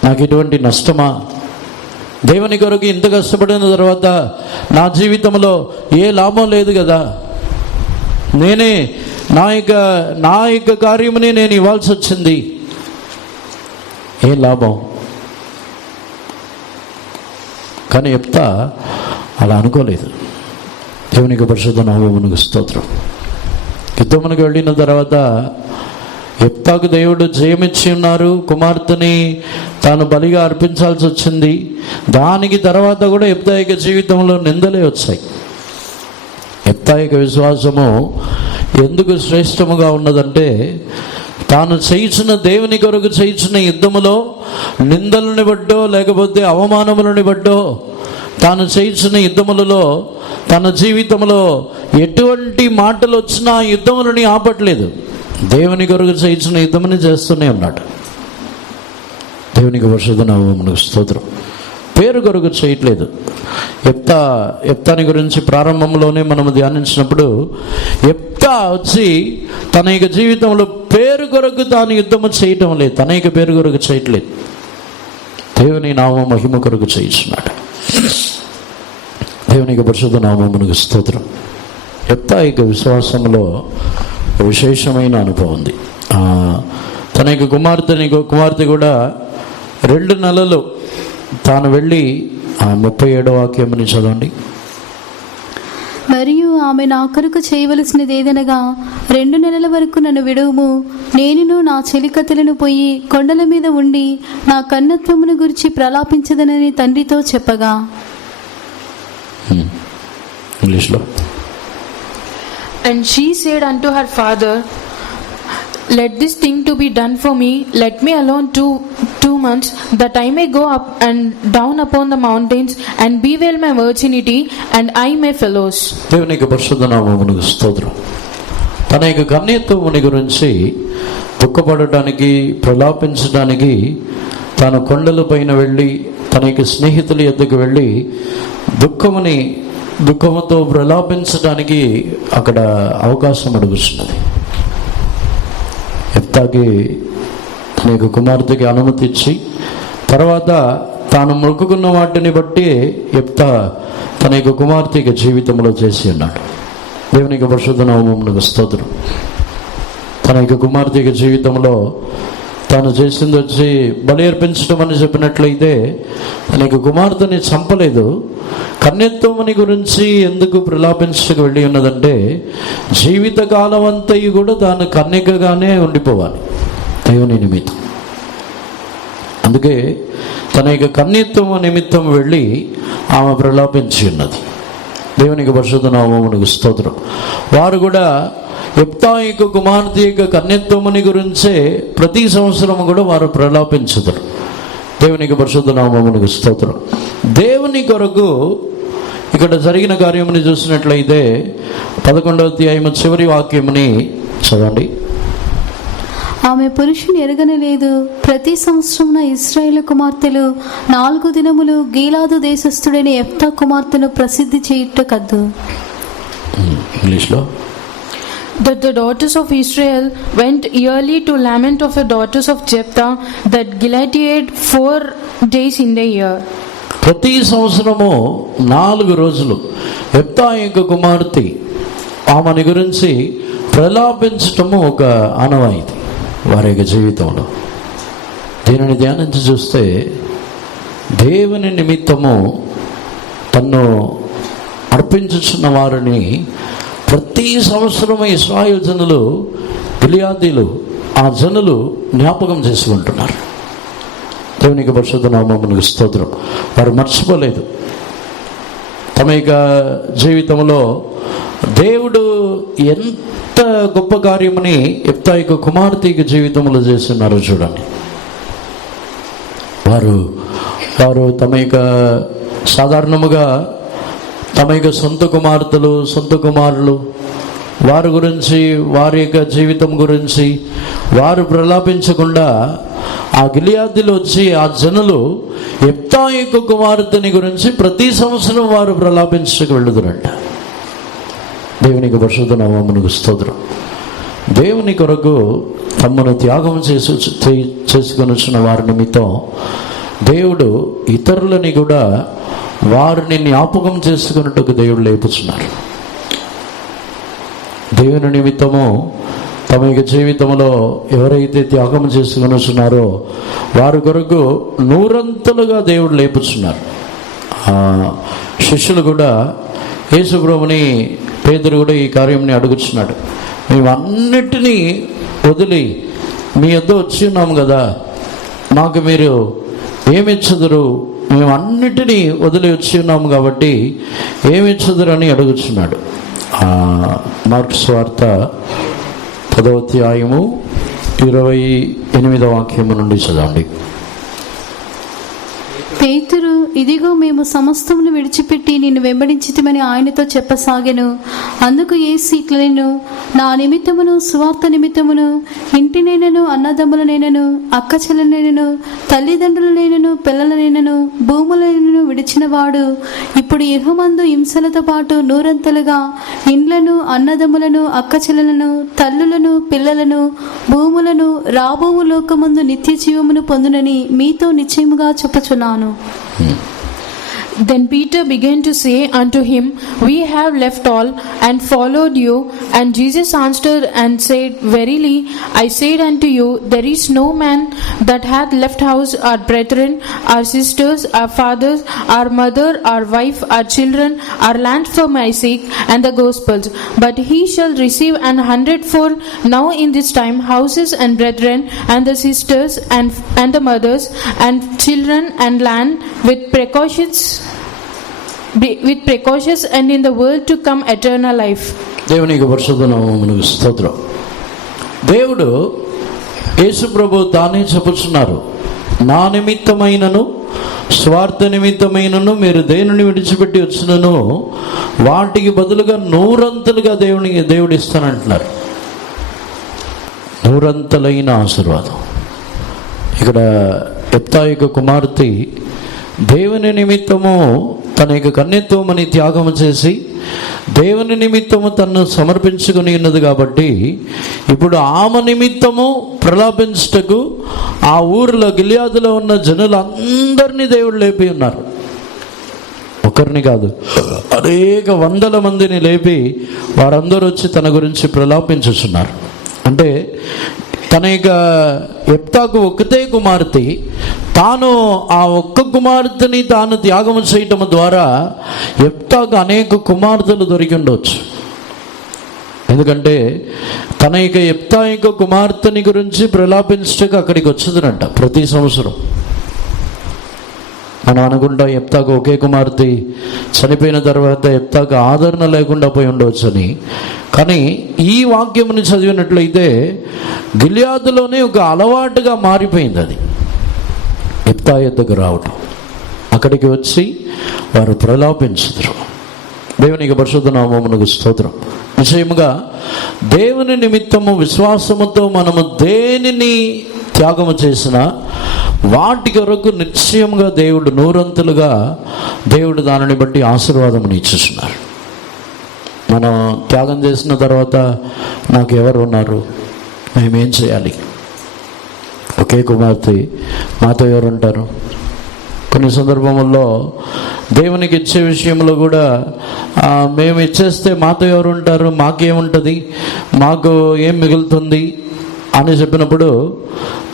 నాకు ఇటువంటి నష్టమా? దేవుని కొరకు ఇంత కష్టపడిన తర్వాత నా జీవితంలో ఏ లాభం లేదు కదా, నేనే నా యొక్క కార్యమునే నేను ఇవ్వాల్సి వచ్చింది, ఏ లాభం? కానీ యెఫ్తాయి అలా అనుకోలేదు. దేవునికి పరిశుద్ధ నామమునకు స్తోత్రం. యుద్ధమునకు వెళ్ళిన తర్వాత యెఫ్తాకు దేవుడు జయమిచ్చి ఉన్నారు, కుమార్తెని తాను బలిగా అర్పించాల్సి వచ్చింది. దానికి తర్వాత కూడా యెఫ్తాయి జీవితంలో నిందలే వచ్చాయి. యెఫ్తాయి విశ్వాసము ఎందుకు శ్రేష్టముగా ఉన్నదంటే తాను చేయించిన దేవుని కొరకు చేయించిన యుద్ధములో నిందలని బట్టో లేకపోతే అవమానములని బట్టో తాను చేయించిన యుద్ధములలో తన జీవితంలో ఎటువంటి మాటలు వచ్చినా యుద్ధములని ఆపట్లేదు. దేవుని కొరకు చేయించిన యుద్ధమని చేస్తూనే ఉన్నాడు. దేవునికి పరిశుద్ధ నామమునకు స్తోత్రం. పేరు కొరకు చేయట్లేదు. యెఫ్తాని గురించి ప్రారంభంలోనే మనము ధ్యానించినప్పుడు యెఫ్తా వచ్చి తన యొక్క జీవితంలో పేరు కొరకు తాను యుద్ధము చేయటం లేదు, తన యొక్క పేరు కొరకు చేయట్లేదు, దేవుని నామ మహిమ కొరకు చేయించున్నాడు. దేవునికి పరిశుద్ధ నామమునకు స్తోత్రం. యెఫ్తా యొక్క విశ్వాసంలో విశేషమైన అనుభవం ఉంది. తన యొక్క కుమార్తె కూడా 2 నెలలు తాను వెళ్ళి 37వ వాక్యముని చదవండి. మరియు ఆమె నా కొరకు చేయవలసినది ఏదనగా 2 నెలల వరకు నన్ను విడువుము, నేనును నా చెలికత్తెలను పోయి కొండల మీద ఉండి నా కన్నత్వమును గురించి ప్రలాపించదనని తండ్రితో చెప్పగా. ఇంగ్లీష్లో. And she said unto her father, let this thing to be done for me, let me alone two months, that I may go up and down upon the mountains and bewail my virginity and I my fellows. దేవునికి పరిశుద్ధ నామమునకు స్తోత్రం. తన యొక్క కన్యత్వముని గురించి దుఃఖపడటానికి ప్రలాపించడానికి తాను కొండల పైన వెళ్ళి తన యొక్క స్నేహితుల యొద్దకు వెళ్ళి దుఃఖముతో ప్రలాపించడానికి అక్కడ అవకాశం అడుగుతున్నది. యెఫ్తాకి తన యొక్క కుమార్తెకి అనుమతి ఇచ్చి తర్వాత తాను మొక్కుకున్న వాటిని బట్టి యెఫ్తా తన యొక్క కుమార్తెకి జీవితంలో చేసి ఉన్నాడు. దేవునికి పరిశుద్ధ నామమునకు స్తోత్రం. తన యొక్క కుమార్తెకి జీవితంలో తాను చేసింది వచ్చి బలి అర్పించడం అని చెప్పినట్లయితే తన యొక్క కుమార్తెని చంపలేదు. కన్యత్వముని గురించి ఎందుకు ప్రలాపించకు వెళ్ళి ఉన్నదంటే జీవితకాలం అంతయు కూడా తాను కన్యకగానే ఉండిపోవాలి దేవుని నిమిత్తం. అందుకే తన యొక్క కన్యత్వము నిమిత్తం వెళ్ళి ఆమె ప్రలాపించి ఉన్నది. దేవునికి పరిశుద్ధ నామమునకు స్తోత్రం. వారు కూడా యెఫ్తా యొక్క కుమార్తె యొక్క కన్యత్వముని గురించే ప్రతి సంవత్సరం కూడా వారు ప్రలాపించుతారు. దేవునికి పరిశుద్ధ నామమునకు స్తోత్రం. దేవుని కొరకు ఇక్కడ జరిగిన కార్యముని చూసినట్లయితే 11వ అధ్యాయము చివరి వాక్యముని చదవండి. ఆమె పురుషుని ఎరగనలేదు. ప్రతి సంవత్సరమున ఇశ్రాయేలు కుమార్తెలు 4 దినములు గీలాదు దేశస్థుడైన యెఫ్తా కుమార్తెను ప్రసిద్ధి చేయుట కద్దు. ఇంగ్లీష్లో. That the daughters of Israel went yearly to lament of the daughters of Jephthah that Gilead 4 days in the year. ప్రతి సంవత్సరము 4 రోజులు యెఫ్తా యొక్క కుమార్తె ఆమెని గురించి ప్రలాపించటము ఒక ఆనవాయితీ వారి యొక్క జీవితంలో. దీనిని ధ్యానించి చూస్తే దేవుని నిమిత్తము తన్ను అర్పించుచున్న వారిని ప్రతి సంవత్సరము ఇశ్రాయేలు జనులు గిలియాదీలు ఆ జనులు జ్ఞాపకం చేసుకుంటున్నారు. దేవునికి పరిశుద్ధ నామమునకు స్తోత్రం. వారు మర్చిపోలేదు. తమ యొక్క జీవితంలో దేవుడు ఎంత గొప్ప కార్యమని యెఫ్తా యొక్క కుమార్తె జీవితంలో చేస్తున్నారో చూడండి. వారు తమ యొక్క సాధారణముగా తమ యొక్క సొంత కుమార్తెలు సొంత కుమారులు వారి గురించి వారి యొక్క జీవితం గురించి వారు ప్రలాపించకుండా ఆ గిలియాదీలు వచ్చి ఆ జనులు యెఫ్తా యొక్క కుమార్తెని గురించి ప్రతి సంవత్సరం వారు ప్రలాపించకు వెళ్ళుదురంట. దేవునికి పరిశుద్ధ నామమునకు స్తోత్రం. దేవుని కొరకు తమను త్యాగం చేసుకొని వచ్చిన వారి నిమిత్తం దేవుడు ఇతరులని కూడా వారిని జ్ఞాపకం చేసుకున్నట్టుకు దేవుడు లేపుచున్నారు. దేవుని నిమిత్తము తమ యొక్క జీవితంలో ఎవరైతే త్యాగం చేసుకుని వస్తున్నారో వారి కొరకు 100 దేవుడు లేపుచున్నారు. శిష్యులు కూడా యేసు ప్రభువుని పేతురు కూడా ఈ కార్యంని అడుగుచున్నాడు. మేము అన్నిటినీ వదిలి మీ వద్ద వచ్చి ఉన్నాము కదా, మాకు మీరు ఏమిచ్చుదురు? మేము అన్నిటినీ వదిలి వచ్చి ఉన్నాము కాబట్టి ఏమిచ్చుదురు అని అడుగుచున్నాడు. మార్కు సువార్త 10వ అధ్యాయము 28వ వాక్యము నుండి చదవండి. పేతురు, ఇదిగో మేము సమస్తమును విడిచిపెట్టి నిన్ను వెంబడించితిమని ఆయనతో చెప్పసాగెను. అందుకు యేసు ఇట్లనెను, నా నిమిత్తమును సువార్త నిమిత్తమును ఇంటినైనను అన్నదమ్ములనైనను అక్కచెల్లెలనైనను తల్లిదండ్రులనైనను పిల్లలనైనను భూములైనను విడిచిన వాడు ఇప్పుడు ఇహమందు హింసలతో పాటు నూరంతలుగా ఇండ్లను అన్నదమ్ములను అక్కచెల్లెలను తల్లులను పిల్లలను భూములను రాబోవు లోకమందు నిత్య జీవమును పొందునని మీతో నిశ్చయముగా చెప్పుచున్నాను. Then Peter began to say unto him, We have left all and followed you. And Jesus answered and said, Verily I said unto you, there is no man that hath left house, or brethren, or sisters, or fathers, or mother, or wife, or children, or land for my sake and the gospel's, but he shall receive 100-fold now in this time houses and brethren, and the sisters, and the mothers, and children, and land with precautions, and in the world to come eternal life. దేవునికి పరిశుద్ధ నామమునకు స్తోత్రం. దేవుడు యేసు ప్రభు తానే చెప్పుచున్నారు, నా నిమిత్తమైనను స్వార్థ నిమిత్తమైనను మీరు దేనిని విడిచిపెట్టి వచ్చినను వాటికి బదులుగా నూరంతలుగా దేవుడు ఇస్తానంటున్నారు. నూరంతలైన ఆశీర్వాదం. ఇక్కడ యెఫ్తా యొక్క కుమార్తె దేవుని నిమిత్తము తన యొక్క కన్యత్వమని త్యాగము చేసి దేవుని నిమిత్తము తనను సమర్పించుకుని ఉన్నది కాబట్టి ఇప్పుడు ఆమె నిమిత్తము ప్రలాపించుటకు ఆ ఊరిలో గిలియాదులో ఉన్న జనులందరినీ దేవుడు లేపి ఉన్నారు. ఒకరిని కాదు, అనేక వందల మందిని లేపి వారందరూ వచ్చి తన గురించి ప్రలాపించుచున్నారు. అంటే తన యొక్క యెఫ్తాకు ఒక్కతే కుమార్తె, తాను ఆ ఒక్క కుమార్తెని తాను త్యాగం చేయటం ద్వారా యెఫ్తాకు అనేక కుమార్తెలు దొరికి ఉండవచ్చు. ఎందుకంటే తన యొక్క యెఫ్తా యొక్క కుమార్తెని గురించి ప్రలాపించక అక్కడికి వచ్చేదనంట ప్రతి సంవత్సరం. మనం అనుకుంటాం యెఫ్తాకు ఒకే కుమార్తె, చనిపోయిన తర్వాత యెఫ్తాకు ఆదరణ లేకుండా పోయి ఉండవచ్చు అని. కానీ ఈ వాక్యముని చదివినట్లయితే గిలియాదులోనే ఒక అలవాటుగా మారిపోయింది అది. యెఫ్తా యొద్దకు రావటం, అక్కడికి వచ్చి వారు ప్రలాపించుదురు. దేవునికి పరిశుద్ధ నామమునకు స్తోత్రం. నిశ్చయముగా దేవుని నిమిత్తము విశ్వాసముతో మనము దేనిని త్యాగము చేసినా వాటి కొరకు నిశ్చయంగా దేవుడు నూరంతులుగా దేవుడు దానిని బట్టి ఆశీర్వాదమును ఇచ్చేస్తున్నారు. మనం త్యాగం చేసిన తర్వాత నాకు ఎవరు ఉన్నారు, మేమేం చేయాలి? ఒకే కుమార్తె, మాతో ఎవరు ఉంటారు? కొన్ని సందర్భముల్లో దేవునికి ఇచ్చే విషయంలో కూడా మేము ఇచ్చేస్తే మాతో ఎవరు ఉంటారు, మాకేముంటుంది, మాకు ఏం మిగులుతుంది అని చెప్పినప్పుడు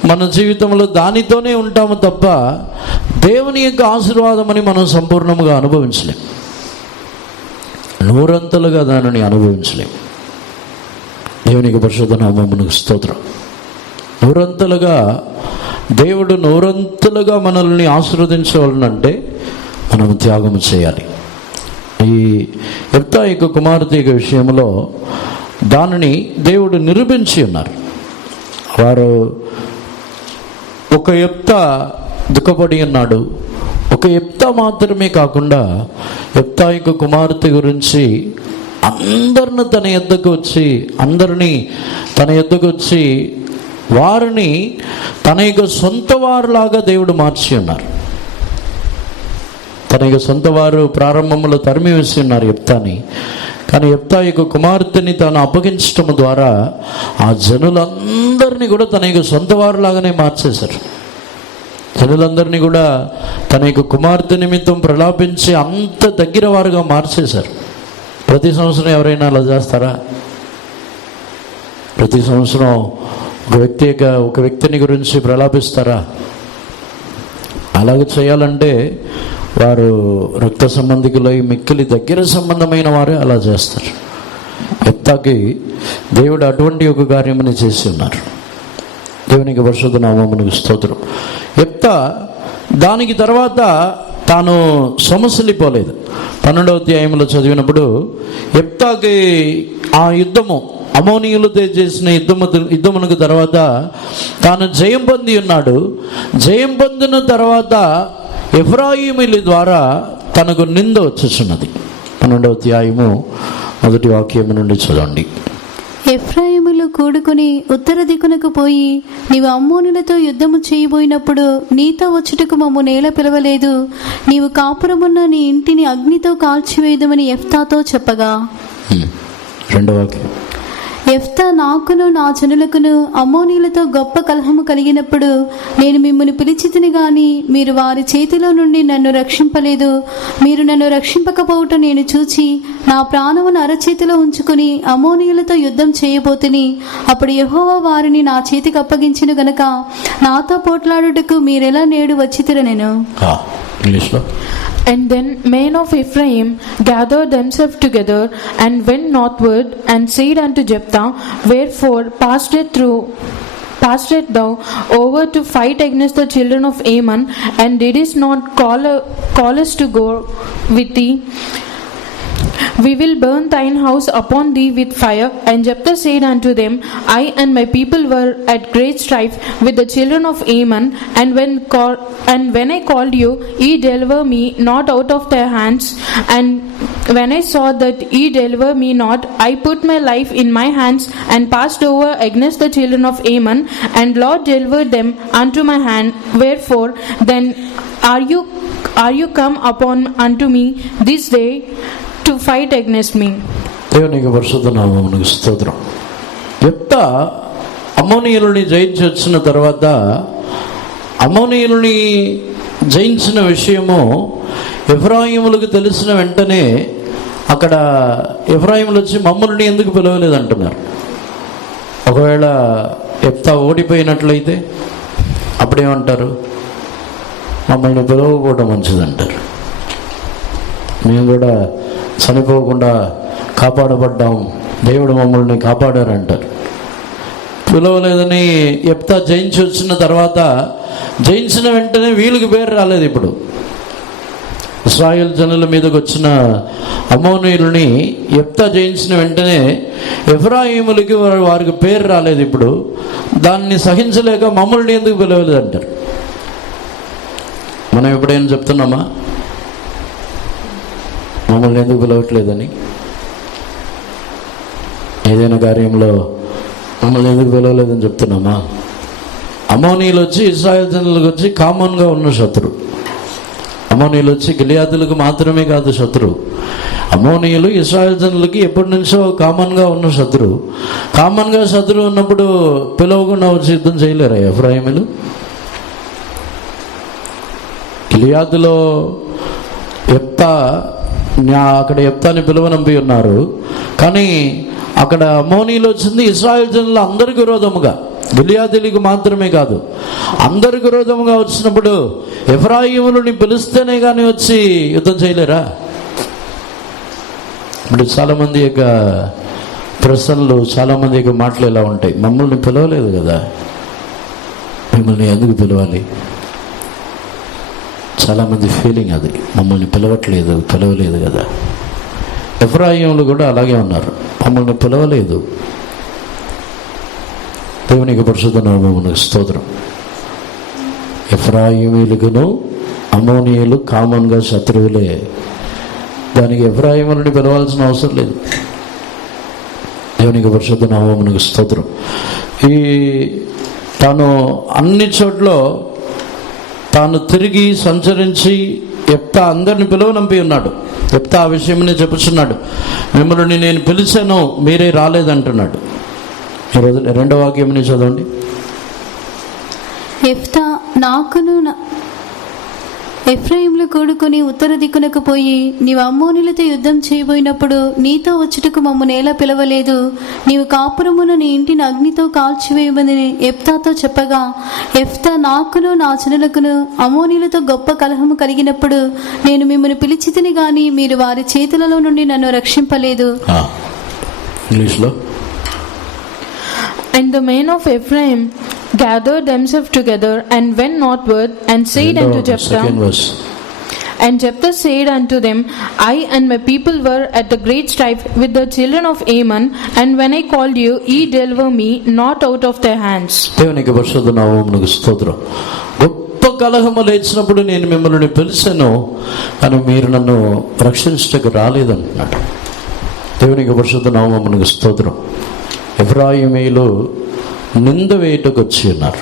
మన జీవితంలో దానితోనే ఉంటాము తప్ప దేవుని యొక్క ఆశీర్వాదం అని మనం సంపూర్ణంగా అనుభవించలేం, నూరంతలుగా దానిని అనుభవించలేం. దేవునికి పరిశుద్ధ నామమునకు స్తోత్రం. నూరంతలుగా దేవుడు నూరంతలుగా మనల్ని ఆశీర్వదించవాలనంటే మనం త్యాగం చేయాలి. ఈ యెఫ్తా యొక్క కుమార్తె యొక్క విషయంలో దానిని దేవుడు నిరూపించి ఉన్నారు. వారు ఒక యెఫ్తా దుఃఖపడి ఉన్నాడు. ఒక యెఫ్తా మాత్రమే కాకుండా యెఫ్తా యొక్క కుమార్తె గురించి అందరిని తన యొద్దకు వచ్చి వారిని తన యొక్క సొంత వారులాగా దేవుడు మార్చి ఉన్నారు. తన యొక్క సొంత వారు ప్రారంభంలో తరిమి వేసి ఉన్నారు యెఫ్తాని. కానీ యెఫ్తా యొక్క కుమార్తెని తాను అప్పగించటం ద్వారా ఆ జనులందరినీ కూడా తన యొక్క సొంత వారులాగానే మార్చేశారు. జనులందరినీ కూడా తన యొక్క కుమార్తె నిమిత్తం ప్రలాపించి అంత దగ్గర వారుగా మార్చేశారు. ప్రతి సంవత్సరం ఎవరైనా అలా చేస్తారా? ప్రతి సంవత్సరం ఒక వ్యక్తిని గురించి ప్రలాపిస్తారా? అలాగే చేయాలంటే వారు రక్త సంబంధికులై మిక్కిలి దగ్గర సంబంధమైన వారే అలా చేస్తారు. యెఫ్తాకి దేవుడు అటువంటి ఒక కార్యమని చేసి ఉన్నారు. దేవునికి పరిశుద్ధ నామమునకు స్తోత్రం. యెఫ్తా దానికి తర్వాత తాను సొమసిల్లిపోలేదు. 12వ అధ్యాయంలో చదివినప్పుడు యెఫ్తాకి ఆ యుద్ధము అమోనీయులతో చేసిన యుద్ధమునకు తర్వాత తాను జయం పొంది ఉన్నాడు. జయం పొందిన తర్వాత ఎఫ్రాయిమీల ద్వారా తనకు నింద వచ్చేస్తున్నది. 12వ అధ్యాయము 1వ వాక్యం నుండి చదవండి. ఎఫ్రాయిములు కూడుకుని ఉత్తర దిక్కునకు పోయి, నీవు అమ్మోనులతో యుద్ధము చేయబోయినప్పుడు నీతో వచ్చుటకు మమ్ము నేల పిలవలేదు. నీవు కాపురమున్న నీ ఇంటిని అగ్నితో కాల్చివేయదమని యెఫ్తాతో చెప్పగా, 2వ వాక్యం. యెఫ్తా నాకును నా జనులకును అమ్మోనీయులతో గొప్ప కలహము కలిగినప్పుడు నేను మిమ్మల్ని పిలిచితిని గాని మీరు వారి చేతిలో నుండి నన్ను రక్షింపలేదు. మీరు నన్ను రక్షింపకపోవటం నేను చూచి నా ప్రాణమును అరచేతిలో ఉంచుకుని అమ్మోనీయులతో యుద్ధం చేయబోతిని. అప్పుడు యెహోవా వారిని నా చేతికి అప్పగించిన గనుక నాతో పోట్లాడుటకు మీరెలా నేడు వచ్చితిరనెను. ఇంగ్లీష్లో. And then men of Ephraim gathered themselves together and went northward and said unto Jephthah, wherefore passedst thou over to fight against the children of Ammon, and didst not call us to go with thee? We will burn thine house upon thee with fire. And Jephthah said unto them, I and my people were at great strife with the children of Ammon, and when I called you, ye deliver me not out of their hands. And when I saw that ye deliver me not, I put my life in my hands and passed over against the children of Ammon, and Lord delivered them unto my hand. Wherefore then are you come upon unto me this day to fight against me? దేవునికి పరిశుద్ధ నామమునకు స్తోత్రం. యెఫ్తా అమ్మోనీయులని జయించి వచ్చిన తర్వాత అమ్మోనీయులని జయించిన విషయము ఎఫ్రాయిములకు తెలిసిన వెంటనే అక్కడ ఎఫ్రాయిములు వచ్చి మమ్మల్ని ఎందుకు పిలవలేదు అంటున్నారు. ఒకవేళ యెఫ్తా ఓడిపోయినట్లయితే అప్పుడేమంటారు? మమ్మల్ని పిలవకపోవడం మంచిదంటారు. మేము కూడా చనిపోకుండా కాపాడబడ్డాం, దేవుడు మమ్మల్ని కాపాడారంటారు. పిలవలేదని యెఫ్తా జయించి వచ్చిన తర్వాత జయించిన వెంటనే వీళ్ళకి పేరు రాలేదు. ఇప్పుడు ఇశ్రాయేల్ జనుల మీదకి వచ్చిన అమ్మోనీయులని యెఫ్తా జయించిన వెంటనే ఎఫ్రాయిములకి వారికి పేరు రాలేదు. ఇప్పుడు దాన్ని సహించలేక మమ్మల్ని ఎందుకు పిలవలేదు అంటారు. మనం ఎప్పుడైనా చెప్తున్నామా మమ్మల్ని ఎందుకు పిలవట్లేదని? ఏదైనా కార్యంలో మమ్మల్ని ఎందుకు పిలవలేదని చెప్తున్నామా? అమ్మోనీయులు వచ్చి ఇశ్రాయేల్ జనులకు వచ్చి కామన్గా ఉన్న శత్రు. అమ్మోనీయులు వచ్చి గిలియాదులకు మాత్రమే కాదు శత్రు. అమ్మోనీయులు ఇశ్రాయేల్ జనులకి ఎప్పటి నుంచో కామన్గా ఉన్న శత్రు. కామన్గా శత్రు ఉన్నప్పుడు పిలవకుండా వచ్చి యుద్ధం చేయలేరా ఎఫ్రాయిములు? గిలియాదులో అక్కడ యెఫ్తాని పిలువనంపి ఉన్నారు. కానీ అక్కడ అమ్మోనీయులు వచ్చింది ఇశ్రాయేల్ జనులు అందరికి విరోధముగా, గిలియాదీలకు మాత్రమే కాదు అందరికి విరోధముగా వచ్చినప్పుడు ఎఫ్రాయిములని పిలిస్తేనే కానీ వచ్చి యుద్ధం చేయలేరా? ఇప్పుడు చాలామంది యొక్క ప్రశ్నలు, చాలామంది యొక్క మాటలు ఎలా ఉంటాయి? మమ్మల్ని పిలవలేదు కదా, మిమ్మల్ని ఎందుకు పిలవాలి? చాలామంది ఫీలింగ్ అది, మమ్మల్ని పిలవలేదు కదా. ఎఫ్రాయిములు కూడా అలాగే ఉన్నారు, మమ్మల్ని పిలవలేదు. దేవునికి పరిశుద్ధ నామమునకు స్తోత్రం. ఎఫ్రాయిమీయులకును అమ్మోనీయులు కామన్గా శత్రువులే. దానికి ఎఫ్రాయిములని పిలవాల్సిన అవసరం లేదు. దేవునికి పరిశుద్ధ నామమునకు స్తోత్రం. తాను అన్ని చోట్ల తాను తిరిగి సంచరించి యెఫ్తా అందరిని పిలువనంపి ఉన్నాడు. యెఫ్తా ఆ విషయమనే చెప్పుచున్నాడు, మిమ్మల్ని నేను పిలిచాను మీరే రాలేదంటున్నాడు. 2వ వాక్యం చదవండి. యెఫ్తా నాకును ఎఫ్రాయిములు కూడుకుని ఉత్తర దిక్కునకు పోయి, నీవు అమ్మోనీయులతో యుద్ధం చేయబోయినప్పుడు నీతో వచ్చుటకు మమ్ము నేల పిలవలేదు. నీవు కాపురమున నీ ఇంటిని అగ్నితో కాల్చివేయమని యెఫ్తాతో చెప్పగా, యెఫ్తా నాకును నా జనులకును అమ్మోనీయులతో గొప్ప కలహము కలిగినప్పుడు నేను మిమ్మల్ని పిలిచితిని గాని మీరు వారి చేతులలో నుండి నన్ను రక్షింపలేదు. ఇంగ్లీష్లో. And the men of Ephraim gathered themselves together and went northward and said unto Jephthah, And Jephthah said unto them, I and my people were at the great strife with the children of Ammon, and when I called you, ye deliver me not out of their hands. దేవునికి పరిశుద్ధ నామమునకు స్తోత్రం. గొప్ప కలహము లేచినప్పుడు నేను మిమ్మల్ని పిలిచాను, కానీ మీరు నన్ను రక్షించటకు రాలేదంటున్నాడు. దేవునికి పరిశుద్ధ నామమునకు స్తోత్రం. ఎఫ్రాయిమీయులు నింద వేయటకు వచ్చి ఉన్నారు.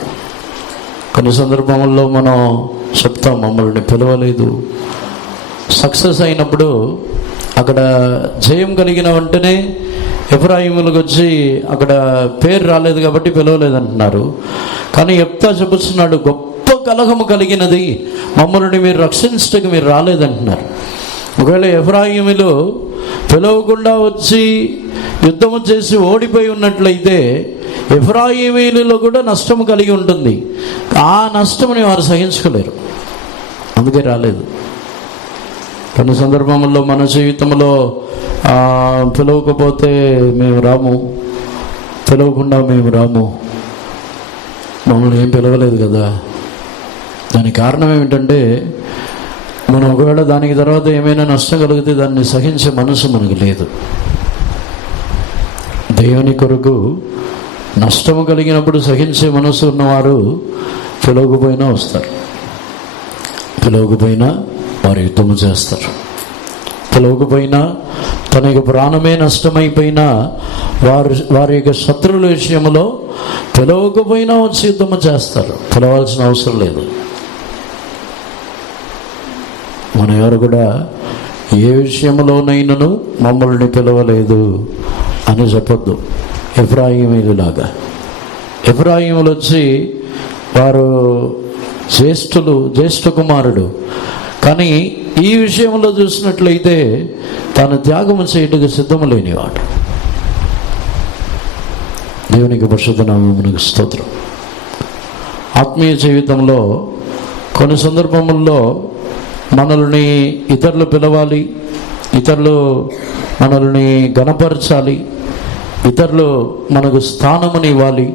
కొన్ని సందర్భంలో మనం చెప్తాం, మమ్మల్ని పిలవలేదు. సక్సెస్ అయినప్పుడు అక్కడ జయం కలిగిన వెంటనే ఎఫ్రాయిములకు వచ్చి అక్కడ పేరు రాలేదు కాబట్టి పిలవలేదు అంటున్నారు. కానీ యెఫ్తా చెబుతున్నాడు, గొప్ప కలహము కలిగినది, మమ్మల్ని మీరు రక్షించటకు మీరు రాలేదంటున్నారు. ఒకవేళ ఎఫ్రాయిములు పిలవకుండా వచ్చి యుద్ధము చేసి ఓడిపోయి ఉన్నట్లయితే ఎఫ్రాయిమీయులలో కూడా నష్టము కలిగి ఉంటుంది. ఆ నష్టముని వారు సహించుకోలేరు, అందుకే రాలేదు. కొన్ని సందర్భంలో మన జీవితంలో పిలవకపోతే మేము రాము, పిలవకుండా మేము రాము, మమ్మల్ని ఏం పిలవలేదు కదా. దానికి కారణం ఏమిటంటే మనం ఒకవేళ దానికి తర్వాత ఏమైనా నష్టం కలిగితే దాన్ని సహించే మనసు మనకు లేదు. దేవుని కొరకు నష్టము కలిగినప్పుడు సహించే మనసు ఉన్నవారు పిలవకపోయినా వస్తారు, పిలవకపోయినా వారు యుద్ధము చేస్తారు. పిలవకపోయినా తనకి ప్రాణమే నష్టమైపోయినా వారి యొక్క శత్రువుల విషయంలో పిలవకపోయినా వచ్చి యుద్ధము చేస్తారు. పిలవాల్సిన అవసరం లేదు. మన ఎవరు కూడా ఏ విషయంలోనైనాను మమ్మల్ని పిలవలేదు అని చెప్పొద్దు. ఎఫ్రాయిమీయులాగా ఎఫ్రాయిములు వచ్చి వారు జ్యేష్ఠ కుమారుడు, కానీ ఈ విషయంలో చూసినట్లయితే తాను త్యాగము చేయటకు సిద్ధము లేనివాడు. దేవునికి పరిశుద్ధ నామమునకు స్తోత్రం. ఆత్మీయ జీవితంలో కొన్ని సందర్భముల్లో మనల్ని ఇతరులు పిలవాలి, ఇతరులు మనల్ని గణపరచాలి, ఇతరులు మనకు స్థానముని ఇవ్వాలి.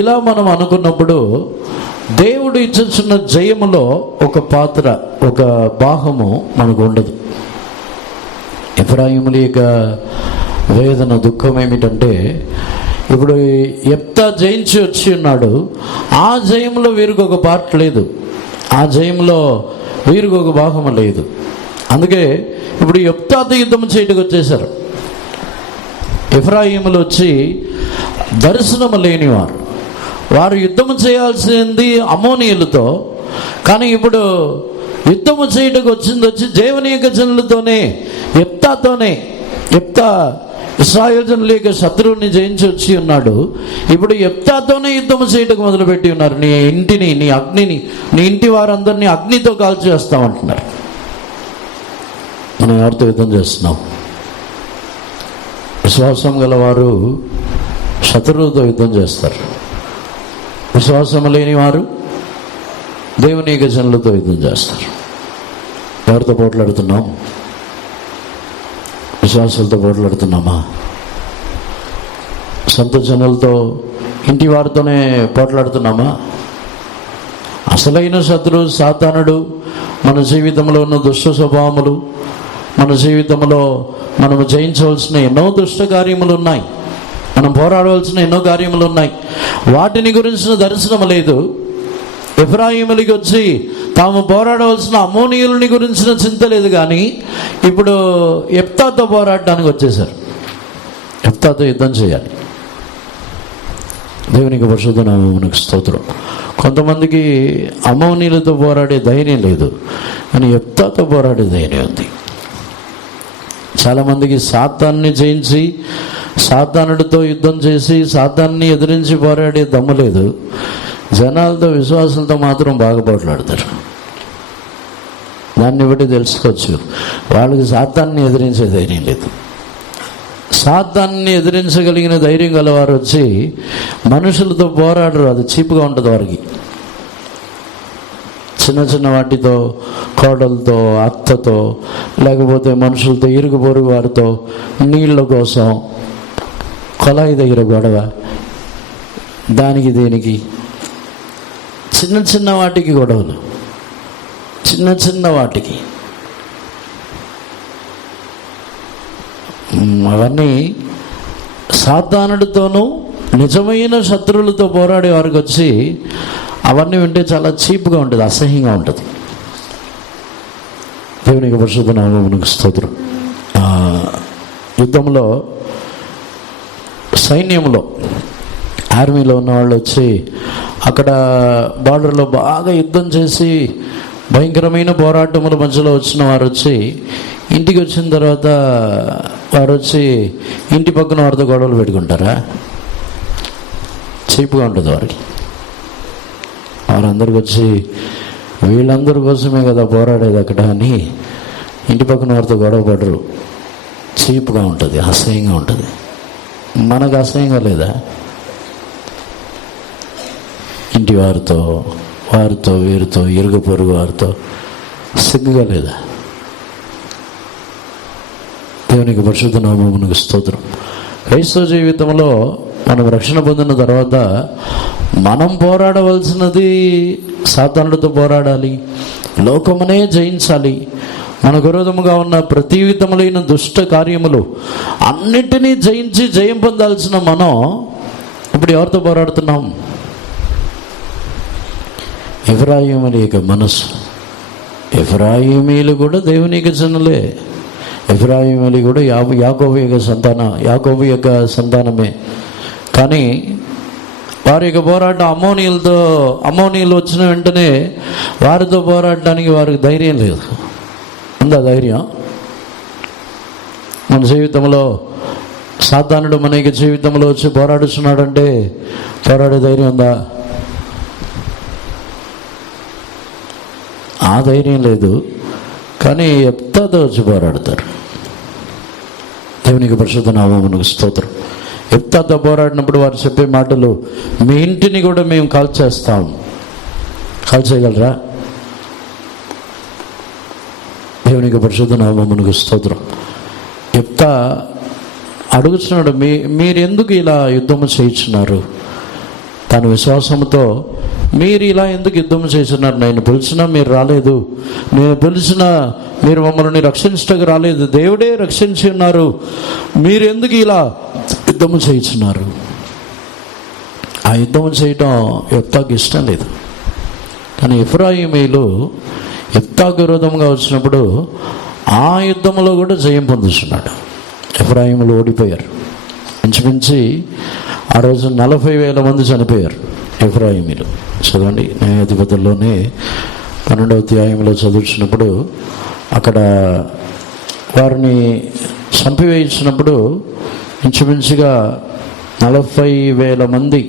ఇలా మనం అనుకున్నప్పుడు దేవుడు ఇచ్చిన జయములో ఒక పాత్ర, ఒక భాగము మనకు ఉండదు. ఎఫ్రాయిముల యొక్క వేదన, దుఃఖం ఏమిటంటే ఇప్పుడు యెఫ్తా జయించి వచ్చి ఉన్నాడు, ఆ జయంలో వీరికి ఒక పార్ట్ లేదు, ఆ జయంలో వీరికి ఒక భాగము లేదు. అందుకే ఇప్పుడు యెఫ్తాతో యుద్ధం చేయటకు వచ్చేసారు. ఎఫ్రాయిములు వచ్చి దర్శనము లేనివారు, వారు యుద్ధము చేయాల్సింది అమ్మోనీయులతో, కానీ ఇప్పుడు యుద్ధము చేయటకు వచ్చి దేవుని యొక్క జనులతోనే, యెఫ్తాతోనే. యెఫ్తా ఇశ్రాయేలు జనుల యొక్క శత్రువుని జయించి వచ్చి ఉన్నాడు. ఇప్పుడు యెఫ్తాతోనే యుద్ధము చేయటకు మొదలుపెట్టి ఉన్నారు. నీ ఇంటిని, నీ అగ్నిని, నీ ఇంటి వారందరినీ అగ్నితో కాల్చి వేస్తామంటున్నారు. మనం ఎవరితో యుద్ధం చేస్తున్నాం? విశ్వాసం గలవారు శత్రువుతో యుద్ధం చేస్తారు. విశ్వాసం లేని వారు దేవుని యొక్క జనులతో యుద్ధం చేస్తారు. ఎవరితో పోట్లాడుతున్నాం? విశ్వాసాలతో పోట్లాడుతున్నామా? సొంత జనులతో, ఇంటి వారితోనే పోట్లాడుతున్నామా? అసలైన శత్రువు సాతానుడు. మన జీవితంలో ఉన్న దుష్ట స్వభావములు, మన జీవితంలో మనము జయించవలసిన ఎన్నో దుష్ట కార్యములు ఉన్నాయి, మనం పోరాడవలసిన ఎన్నో కార్యములు ఉన్నాయి. వాటిని గురించిన దర్శనం లేదు. ఎఫ్రాయిములకి వచ్చి తాము పోరాడవలసిన అమ్మోనీయులని గురించిన చింత లేదు. కానీ ఇప్పుడు యెఫ్తాతో పోరాడడానికి వచ్చేసారు. యెఫ్తాతో యుద్ధం చేయాలి. దేవునికి పరిశుద్ధ నామమునకు స్తోత్రం. కొంతమందికి అమ్మోనీయులతో పోరాడే ధైర్యం లేదు, కానీ యెఫ్తాతో పోరాడే ధైర్యం ఉంది. చాలామందికి సాతాన్ని జయించి, సాతానుడితో యుద్ధం చేసి, సాతాన్ని ఎదిరించి పోరాడే దమ్ము లేదు. జనాలతో, విశ్వాసులతో మాత్రం బాగా పోట్లాడతారు. దాన్ని బట్టి తెలుసుకోవచ్చు, వాళ్ళకి సాతాన్ని ఎదిరించే ధైర్యం లేదు. సాతాన్ని ఎదిరించగలిగిన ధైర్యం గలవారు వచ్చి మనుషులతో పోరాడరు. అది చీపుగా ఉంటుంది వారికి. చిన్న చిన్న వాటితో, కోడలతో, అత్తతో, లేకపోతే మనుషులతో, ఇరుగు పొరుగు వారితో, నీళ్ళ కోసం కొలాయి దగ్గర గొడవ, దానికి దేనికి, చిన్న చిన్న వాటికి గొడవలు, చిన్న చిన్న వాటికి. అవన్నీ సాతానుడితోనూ నిజమైన శత్రువులతో పోరాడే వారికి వచ్చి అవన్నీ వింటే చాలా చీప్గా ఉంటుంది, అసహ్యంగా ఉంటుంది. దేవునికి పరిశుద్ధ నామమునకు స్తోత్రం. యుద్ధంలో సైన్యంలో ఆర్మీలో ఉన్న వాళ్ళు వచ్చి అక్కడ బార్డర్లో బాగా యుద్ధం చేసి భయంకరమైన పోరాటముల మధ్యలో వచ్చిన వారు వచ్చి ఇంటికి వచ్చిన తర్వాత వారు వచ్చి ఇంటి పక్కన వారితో గొడవలు పెట్టుకుంటారా? చీప్గా ఉంటుంది వారికి. వారందరికి వచ్చి వీళ్ళందరి కోసమే కదా పోరాడేది అక్కడ అని ఇంటి పక్కన వారితో గొడవ పడరు. చీప్గా ఉంటుంది, అసహ్యంగా ఉంటుంది. మనకు అసహ్యంగా లేదా? ఇంటి వారితో వీరితో ఇరుగు పొరుగు వారితో సిగ్గుగా లేదా? దేవునికి పరిశుద్ధ నామమునకు స్తోత్రం. క్రైస్తవ జీవితంలో మనం రక్షణ పొందిన తర్వాత మనం పోరాడవలసినది సాతానుడితో పోరాడాలి, లోకమునే జయించాలి. మనకు విరోధముగా ఉన్న ప్రతి విధములైన దుష్ట కార్యములు అన్నిటినీ జయించి జయం పొందాల్సిన మనం ఇప్పుడు ఎవరితో పోరాడుతున్నాం? ఎఫ్రాయిమీయుల యొక్క మనసు. ఎఫ్రాయిమీయులు కూడా దేవునికి జనులే. ఎఫ్రాయిమీయులు కూడా యాకోబు యొక్క సంతానమే. కానీ వారి యొక్క పోరాటం అమ్మోనీయులు వచ్చిన వెంటనే వారితో పోరాడడానికి వారికి ధైర్యం లేదు. ఉందా ధైర్యం? మన జీవితంలో సాతానుడు మన యొక్క జీవితంలో వచ్చి పోరాడుతున్నాడంటే పోరాడే ధైర్యం ఉందా? ఆ ధైర్యం లేదు. కానీ యెఫ్తాతో వచ్చి పోరాడతారు. దేవునికి పరిశుద్ధ నామమునకు స్తోత్రం. యెఫ్తాతో పోరాడినప్పుడు వారు చెప్పే మాటలు, మీ ఇంటిని కూడా మేము కాల్చేస్తాం. కాల్చేయగలరా? దేవునికి పరిశుద్ధ నామమునకు స్తోత్రం. యెఫ్తా అడుగుతున్నాడు, మీరు ఎందుకు ఇలా యుద్ధము చేయించున్నారు? తన విశ్వాసంతో మీరు ఇలా ఎందుకు యుద్ధం చేస్తున్నారు? నేను పిలిచినా మీరు రాలేదు, నేను పిలిచినా మీరు మమ్మల్ని రక్షించడానికి రాలేదు, దేవుడే రక్షించి ఉన్నారు, మీరు ఎందుకు ఇలా యుద్ధము చేయించున్నారు? ఆ యుద్ధం చేయటం యెఫ్తాకు ఇష్టం లేదు. కానీ ఎఫ్రాయిమీయులు యెఫ్తాకు విరోధంగా వచ్చినప్పుడు ఆ యుద్ధంలో కూడా జయం పొందుతున్నాడు. ఎఫ్రాయిమీయులు ఓడిపోయారు. ఇంచుమించి ఆ రోజు 40,000 మంది చనిపోయారు ఎఫ్రాయిమీయులు. చదవండి, న్యాయాధిపతుల్లోనే 12వ అధ్యాయంలో చదువుతున్నప్పుడు అక్కడ వారిని చంపివేయించినప్పుడు ఇంచుమించుగా 40,000 మంది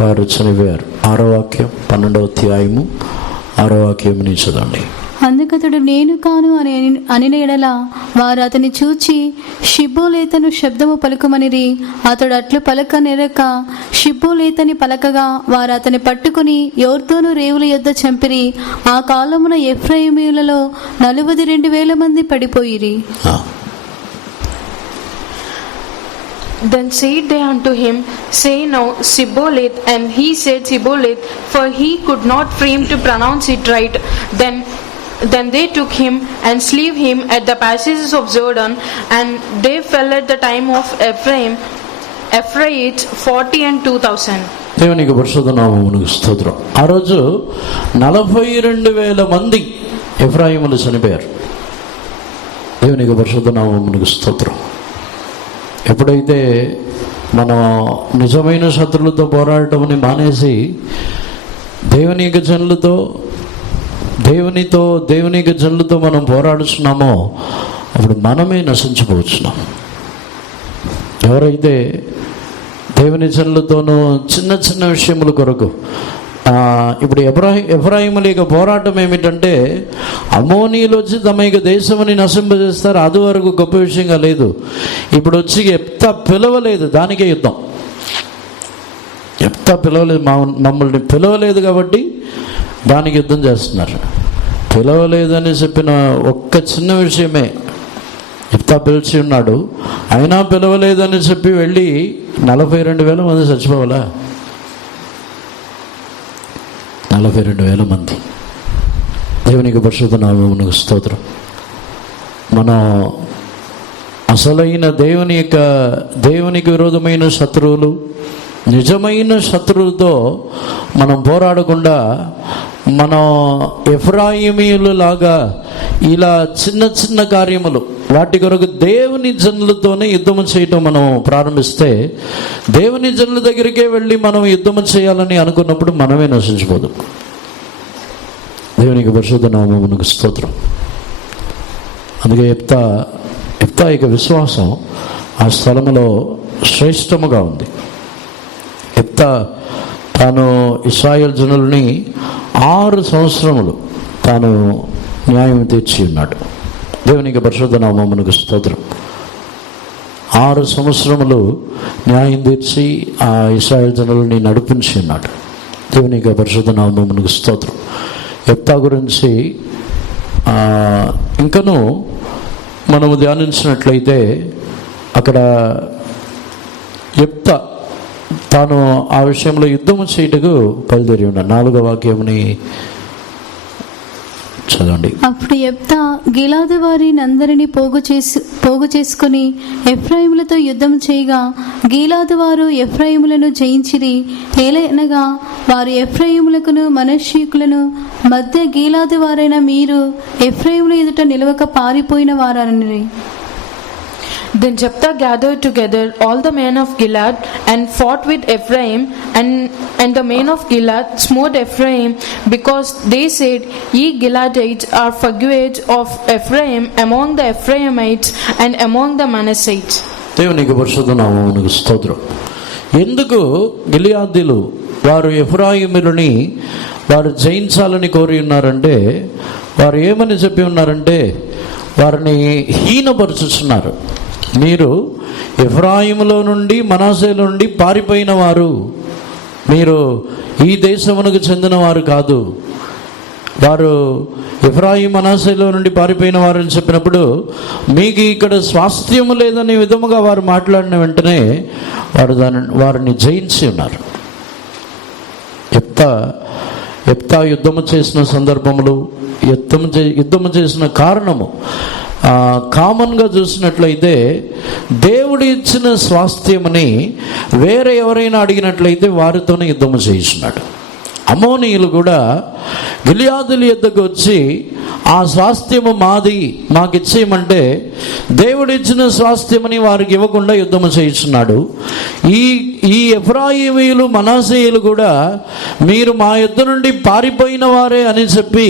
వారు చనిపోయారు. 6వ వాక్యం 12వ అధ్యాయము 6వ వాక్యం చదవండి. అందుకతడు నేను కాను అని ఎడల వారు అతని చూచి షిబ్బోలేతను శబ్దము పలుకుమనిరి. అతడు అట్లు పలక నెరక షిబ్బోలేతని పలకగా వారు అతని పట్టుకుని యోర్దాను రేవుల యొద్ద చంపిరి. ఆ కాలమున ఎఫ్రాయిమీయులలో 42,000 మంది పడిపోయిరి. Then said they unto him, Say now Sibboleth. And he said Sibboleth, for he could not frame to pronounce it right. Then they took him and slew him at the passages of Jordan, and they fell at the time of Ephraim 40 and 2,000. దేవునికి పరిశుద్ధ నామమునకు స్తోత్రం. ఆ రోజు 42,000 మంది ఎఫ్రాయిములు చనిపోయారు. దేవునికి పరిశుద్ధ నామమునకు స్తోత్రం. ఎప్పుడైతే మనం నిజమైన శత్రులతో పోరాడటం మానేసి దేవుని యొక్క జనులతో మనం పోరాడుతున్నామో అప్పుడు మనమే నశించిపోతున్నాం. ఎవరైతే దేవుని జనులతోనూ చిన్న చిన్న విషయముల కొరకు ఇప్పుడు ఎఫ్రాయిముల యొక్క పోరాటం ఏమిటంటే అమ్మోనీయులు వచ్చి తమ యొక్క దేశముని నశింపజేస్తారు. అది వరకు గొప్ప విషయంగా లేదు. ఇప్పుడు వచ్చి యెఫ్తా పిలవలేదు, దానికే యుద్ధం. యెఫ్తా పిలవలేదు, మమ్మల్ని పిలవలేదు కాబట్టి దానికి యుద్ధం చేస్తున్నారు. పిలవలేదని చెప్పిన ఒక్క చిన్న విషయమే. యెఫ్తా పిలిచి ఉన్నాడు, అయినా పిలవలేదని చెప్పి వెళ్ళి 42,000 మంది చచ్చిపోవాలా? 42,000 మంది. దేవునికి పరిశుద్ధ నామమునకు స్తోత్రం. మనం అసలైన దేవునికి విరోధమైన శత్రువులు, నిజమైన శత్రువులతో మనం పోరాడకుండా మనం ఎఫ్రాయిమీయులు లాగా ఇలా చిన్న చిన్న కార్యములు వాటి కొరకు దేవుని జనులతోనే యుద్ధము చేయటం మనం ప్రారంభిస్తే, దేవుని జనుల దగ్గరికే వెళ్ళి మనం యుద్ధము చేయాలని అనుకున్నప్పుడు మనమే నశించిపోదు. దేవునికి పరిశుద్ధ నామమునకు స్తోత్రం. అందుకే యెఫ్తా యొక్క విశ్వాసం ఆ స్థలములో శ్రేష్టముగా ఉంది. యెఫ్తా తాను ఇశ్రాయేలు జనులని 6 సంవత్సరములు తాను న్యాయం తీర్చి ఉన్నాడు. దేవునికి పరిశుద్ధ నామమునకు స్తోత్రం. 6 సంవత్సరములు న్యాయం తీర్చి ఆ ఇశ్రాయేలు జనులని నడిపించి ఉన్నాడు. దేవునికి పరిశుద్ధ నామమునకు స్తోత్రం. యెఫ్తా గురించి ఇంకను మనము ధ్యానించినట్లయితే అక్కడ యెఫ్తా తాను ఆ విషయంలో యుద్ధము చేయుటకు బయలుదేరి ఉన్నాడు. 4వ వాక్యముని చదవండి. అప్పుడు యెఫ్తా గిలాదు వారిని అందరినీ పోగు చేసుకుని ఎఫ్రాయిములతో యుద్ధం చేయగా గిలాదు వారు ఎఫ్రాయిములను జయించిరి. ఏలనగా వారు ఎఫ్రాయిములకును మనష్షీకులను మధ్య గిలాదు వారైన మీరు ఎఫ్రాయిముల ఎదుట నిలవక పారిపోయిన వారని. Then Jephthah gathered together all the men of Gilead and fought with Ephraim, and the men of Gilead smote Ephraim, because they said, Ye Gileadites are fugitives of Ephraim among the Ephraimites and among the Manassites. దేవునికి పరిశుద్ధ నామమునకు స్తోత్రం. ఎందుకు గిలియాదీలు వారు ఎఫ్రాయిములని వారు జయించాలని కోరి ఉన్నారంటే, వారు ఏమని చెప్పి ఉన్నారంటే, వారిని హీనపరుచుతున్నారు. మీరు ఎఫ్రాయిములో నుండి మనస్సేలో నుండి పారిపోయిన వారు, మీరు ఈ దేశమునకు చెందిన వారు కాదు. వారు ఎఫ్రాయిం మనస్సేలో నుండి పారిపోయిన వారు అని చెప్పినప్పుడు మీకు ఇక్కడ స్వాస్థ్యము లేదనే విధముగా వారు మాట్లాడిన వెంటనే వారిని జయించి ఉన్నారు. యెఫ్తా యుద్ధము చేసిన సందర్భములు, యుద్ధము చేసిన కారణము కామన్గా చూసినట్లయితే దేవుడు ఇచ్చిన స్వాస్థ్యమని వేరే ఎవరైనా అడిగినట్లయితే వారితోనే యుద్ధము చేయించున్నాడు. అమ్మోనీయులు కూడా గిలియాదుల యొద్దకు వచ్చి ఆ స్వాస్థ్యము మాది, మాకు ఇచ్చేయమంటే దేవుడు ఇచ్చిన స్వాస్థ్యమని వారికి ఇవ్వకుండా యుద్ధము చేయించున్నాడు. ఈ ఎఫ్రాయిమీయులు మనస్సేయులు కూడా మీరు మా యుద్ధ నుండి పారిపోయిన వారే అని చెప్పి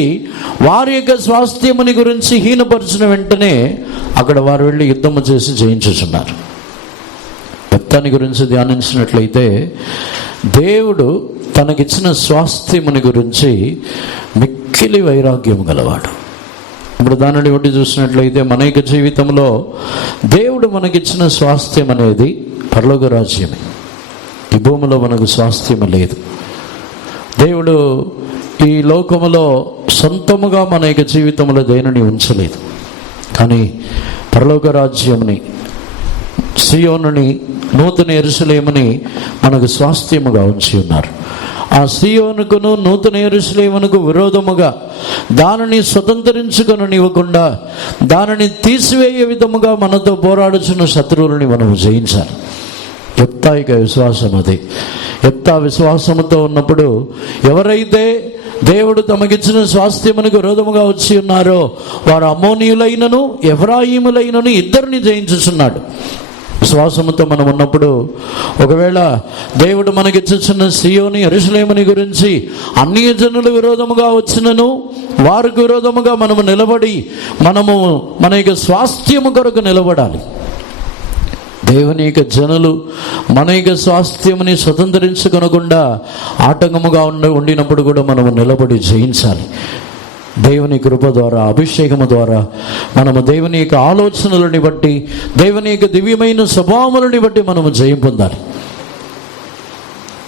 వారి యొక్క స్వాస్థ్యముని గురించి హీనపరిచిన వెంటనే అక్కడ వారు వెళ్ళి యుద్ధము చేసి జయించుచున్నారు. యెఫ్తాని గురించి ధ్యానించినట్లయితే దేవుడు తనకిచ్చిన స్వాస్థ్యముని గురించి మిక్కిలి వైరాగ్యం గలవాడు. ఇప్పుడు దానిని బట్టి చూసినట్లయితే మన యొక్క జీవితంలో దేవుడు మనకిచ్చిన స్వాస్థ్యం అనేది పరలోక రాజ్యమే. ఈ భూమిలో మనకు స్వాస్థ్యం లేదు. దేవుడు ఈ లోకములో సొంతముగా మన యొక్క జీవితంలో దేనిని ఉంచలేదు. కానీ పరలోక రాజ్యముని, సియోనుని, నూతన యెరూషలేముని మనకు స్వాస్థ్యముగా ఉంచి ఉన్నారు. ఆ సియోనుకును నూతన యెరూషలేమునకు విరోధముగా దానిని స్వతంత్రించుకొననివ్వకుండా దానిని తీసివేయ విధముగా మనతో పోరాడుచున్న శత్రువులని మనము జయించాలి. యెఫ్తా యొక్క విశ్వాసం అది. యెఫ్తా విశ్వాసముతో ఉన్నప్పుడు ఎవరైతే దేవుడు తమకిచ్చిన స్వాస్థ్యమునకు విరోధముగా వచ్చి ఉన్నారో వారు అమ్మోనీయులైనను ఎఫ్రాయిములైనను ఇద్దరిని జయించుచున్నాడు. విశ్వాసముతో మనం ఉన్నప్పుడు ఒకవేళ దేవుడు మనకిచ్చిన సియోని యెరూషలేముని గురించి అన్య జనుల విరోధముగా వచ్చినను వారికి విరోధముగా మనము నిలబడి మనము మన యొక్క స్వాస్థ్యము కొరకు నిలబడాలి. దేవుని యొక్క జనులు మన యొక్క స్వాస్థ్యముని స్వతంత్రించుకొనకుండా ఆటంకముగా ఉండినప్పుడు కూడా మనము నిలబడి జయించాలి. దేవుని కృప ద్వారా, అభిషేకము ద్వారా మనము దేవుని యొక్క ఆలోచనలని బట్టి, దేవుని యొక్క దివ్యమైన స్వభావములని బట్టి మనము జయం పొందాలి.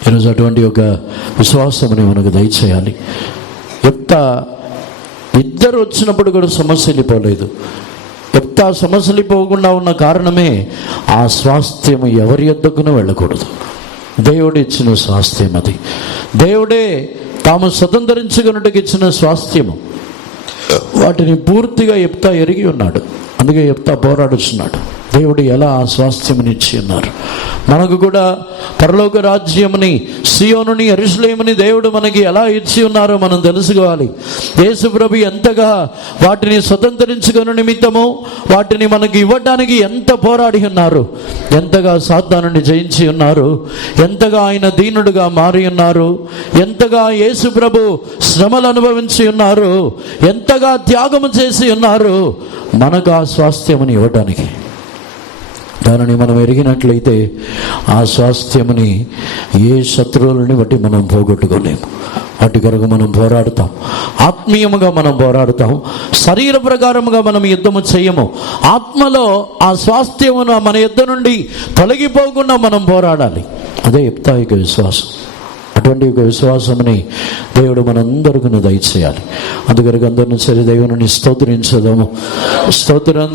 ఈరోజు అటువంటి ఒక విశ్వాసముని మనకు దయచేయాలి. యెఫ్తా ఇద్దరు వచ్చినప్పుడు కూడా సమస్యలు పోలేదు. యెఫ్తా సమస్యలు పోకుండా ఉన్న కారణమే ఆ స్వాస్థ్యము ఎవరి యొద్దకును వెళ్ళకూడదు. దేవుడు ఇచ్చిన స్వాస్థ్యం అది. దేవుడే తాము స్వతంత్రించుకున్నట్టుకు ఇచ్చిన స్వాస్థ్యము. వాటిని పూర్తిగా యెఫ్తా ఎరిగి ఉన్నాడు. అందుకే యెఫ్తా పోరాడుచున్నాడు. దేవుడు ఎలా ఆ స్వాస్థ్యమునిచ్చి ఉన్నారు. మనకు కూడా పరలోక రాజ్యముని, సియోనుని, యెరూషలేముని దేవుడు మనకి ఎలా ఇచ్చి ఉన్నారో మనం తెలుసుకోవాలి. యేసు ప్రభు ఎంతగా వాటిని స్వతంత్రించుకునే నిమిత్తము వాటిని మనకి ఇవ్వడానికి ఎంత పోరాడి ఉన్నారు, ఎంతగా సాతానుని జయించి ఉన్నారు, ఎంతగా ఆయన దీనుడుగా మారి ఉన్నారు, ఎంతగా యేసు ప్రభు శ్రమలు అనుభవించి ఉన్నారు, ఎంతగా త్యాగము చేసి ఉన్నారు మనకు ఆ స్వాస్థ్యముని ఇవ్వడానికి. దానిని మనం ఎరిగినట్లయితే ఆ స్వాస్థ్యముని ఏ శత్రువులని బట్టి మనం పోగొట్టుకోలేము. వాటి కొరకు మనం పోరాడుతాం, ఆత్మీయముగా మనం పోరాడుతాం, శరీర ప్రకారముగా మనం యుద్ధము చేయము. ఆత్మలో ఆ స్వాస్థ్యమును మన యుద్ధ నుండి తొలగిపోకుండా మనం పోరాడాలి. అదే యెఫ్తా యొక్క విశ్వాసం. అటువంటి ఒక విశ్వాసముని దేవుడు మనందరికీ దయచేయాలి. అందుకొరకు అందరిని సరి దేవుని స్తోత్రించదాము. స్తోత్రం.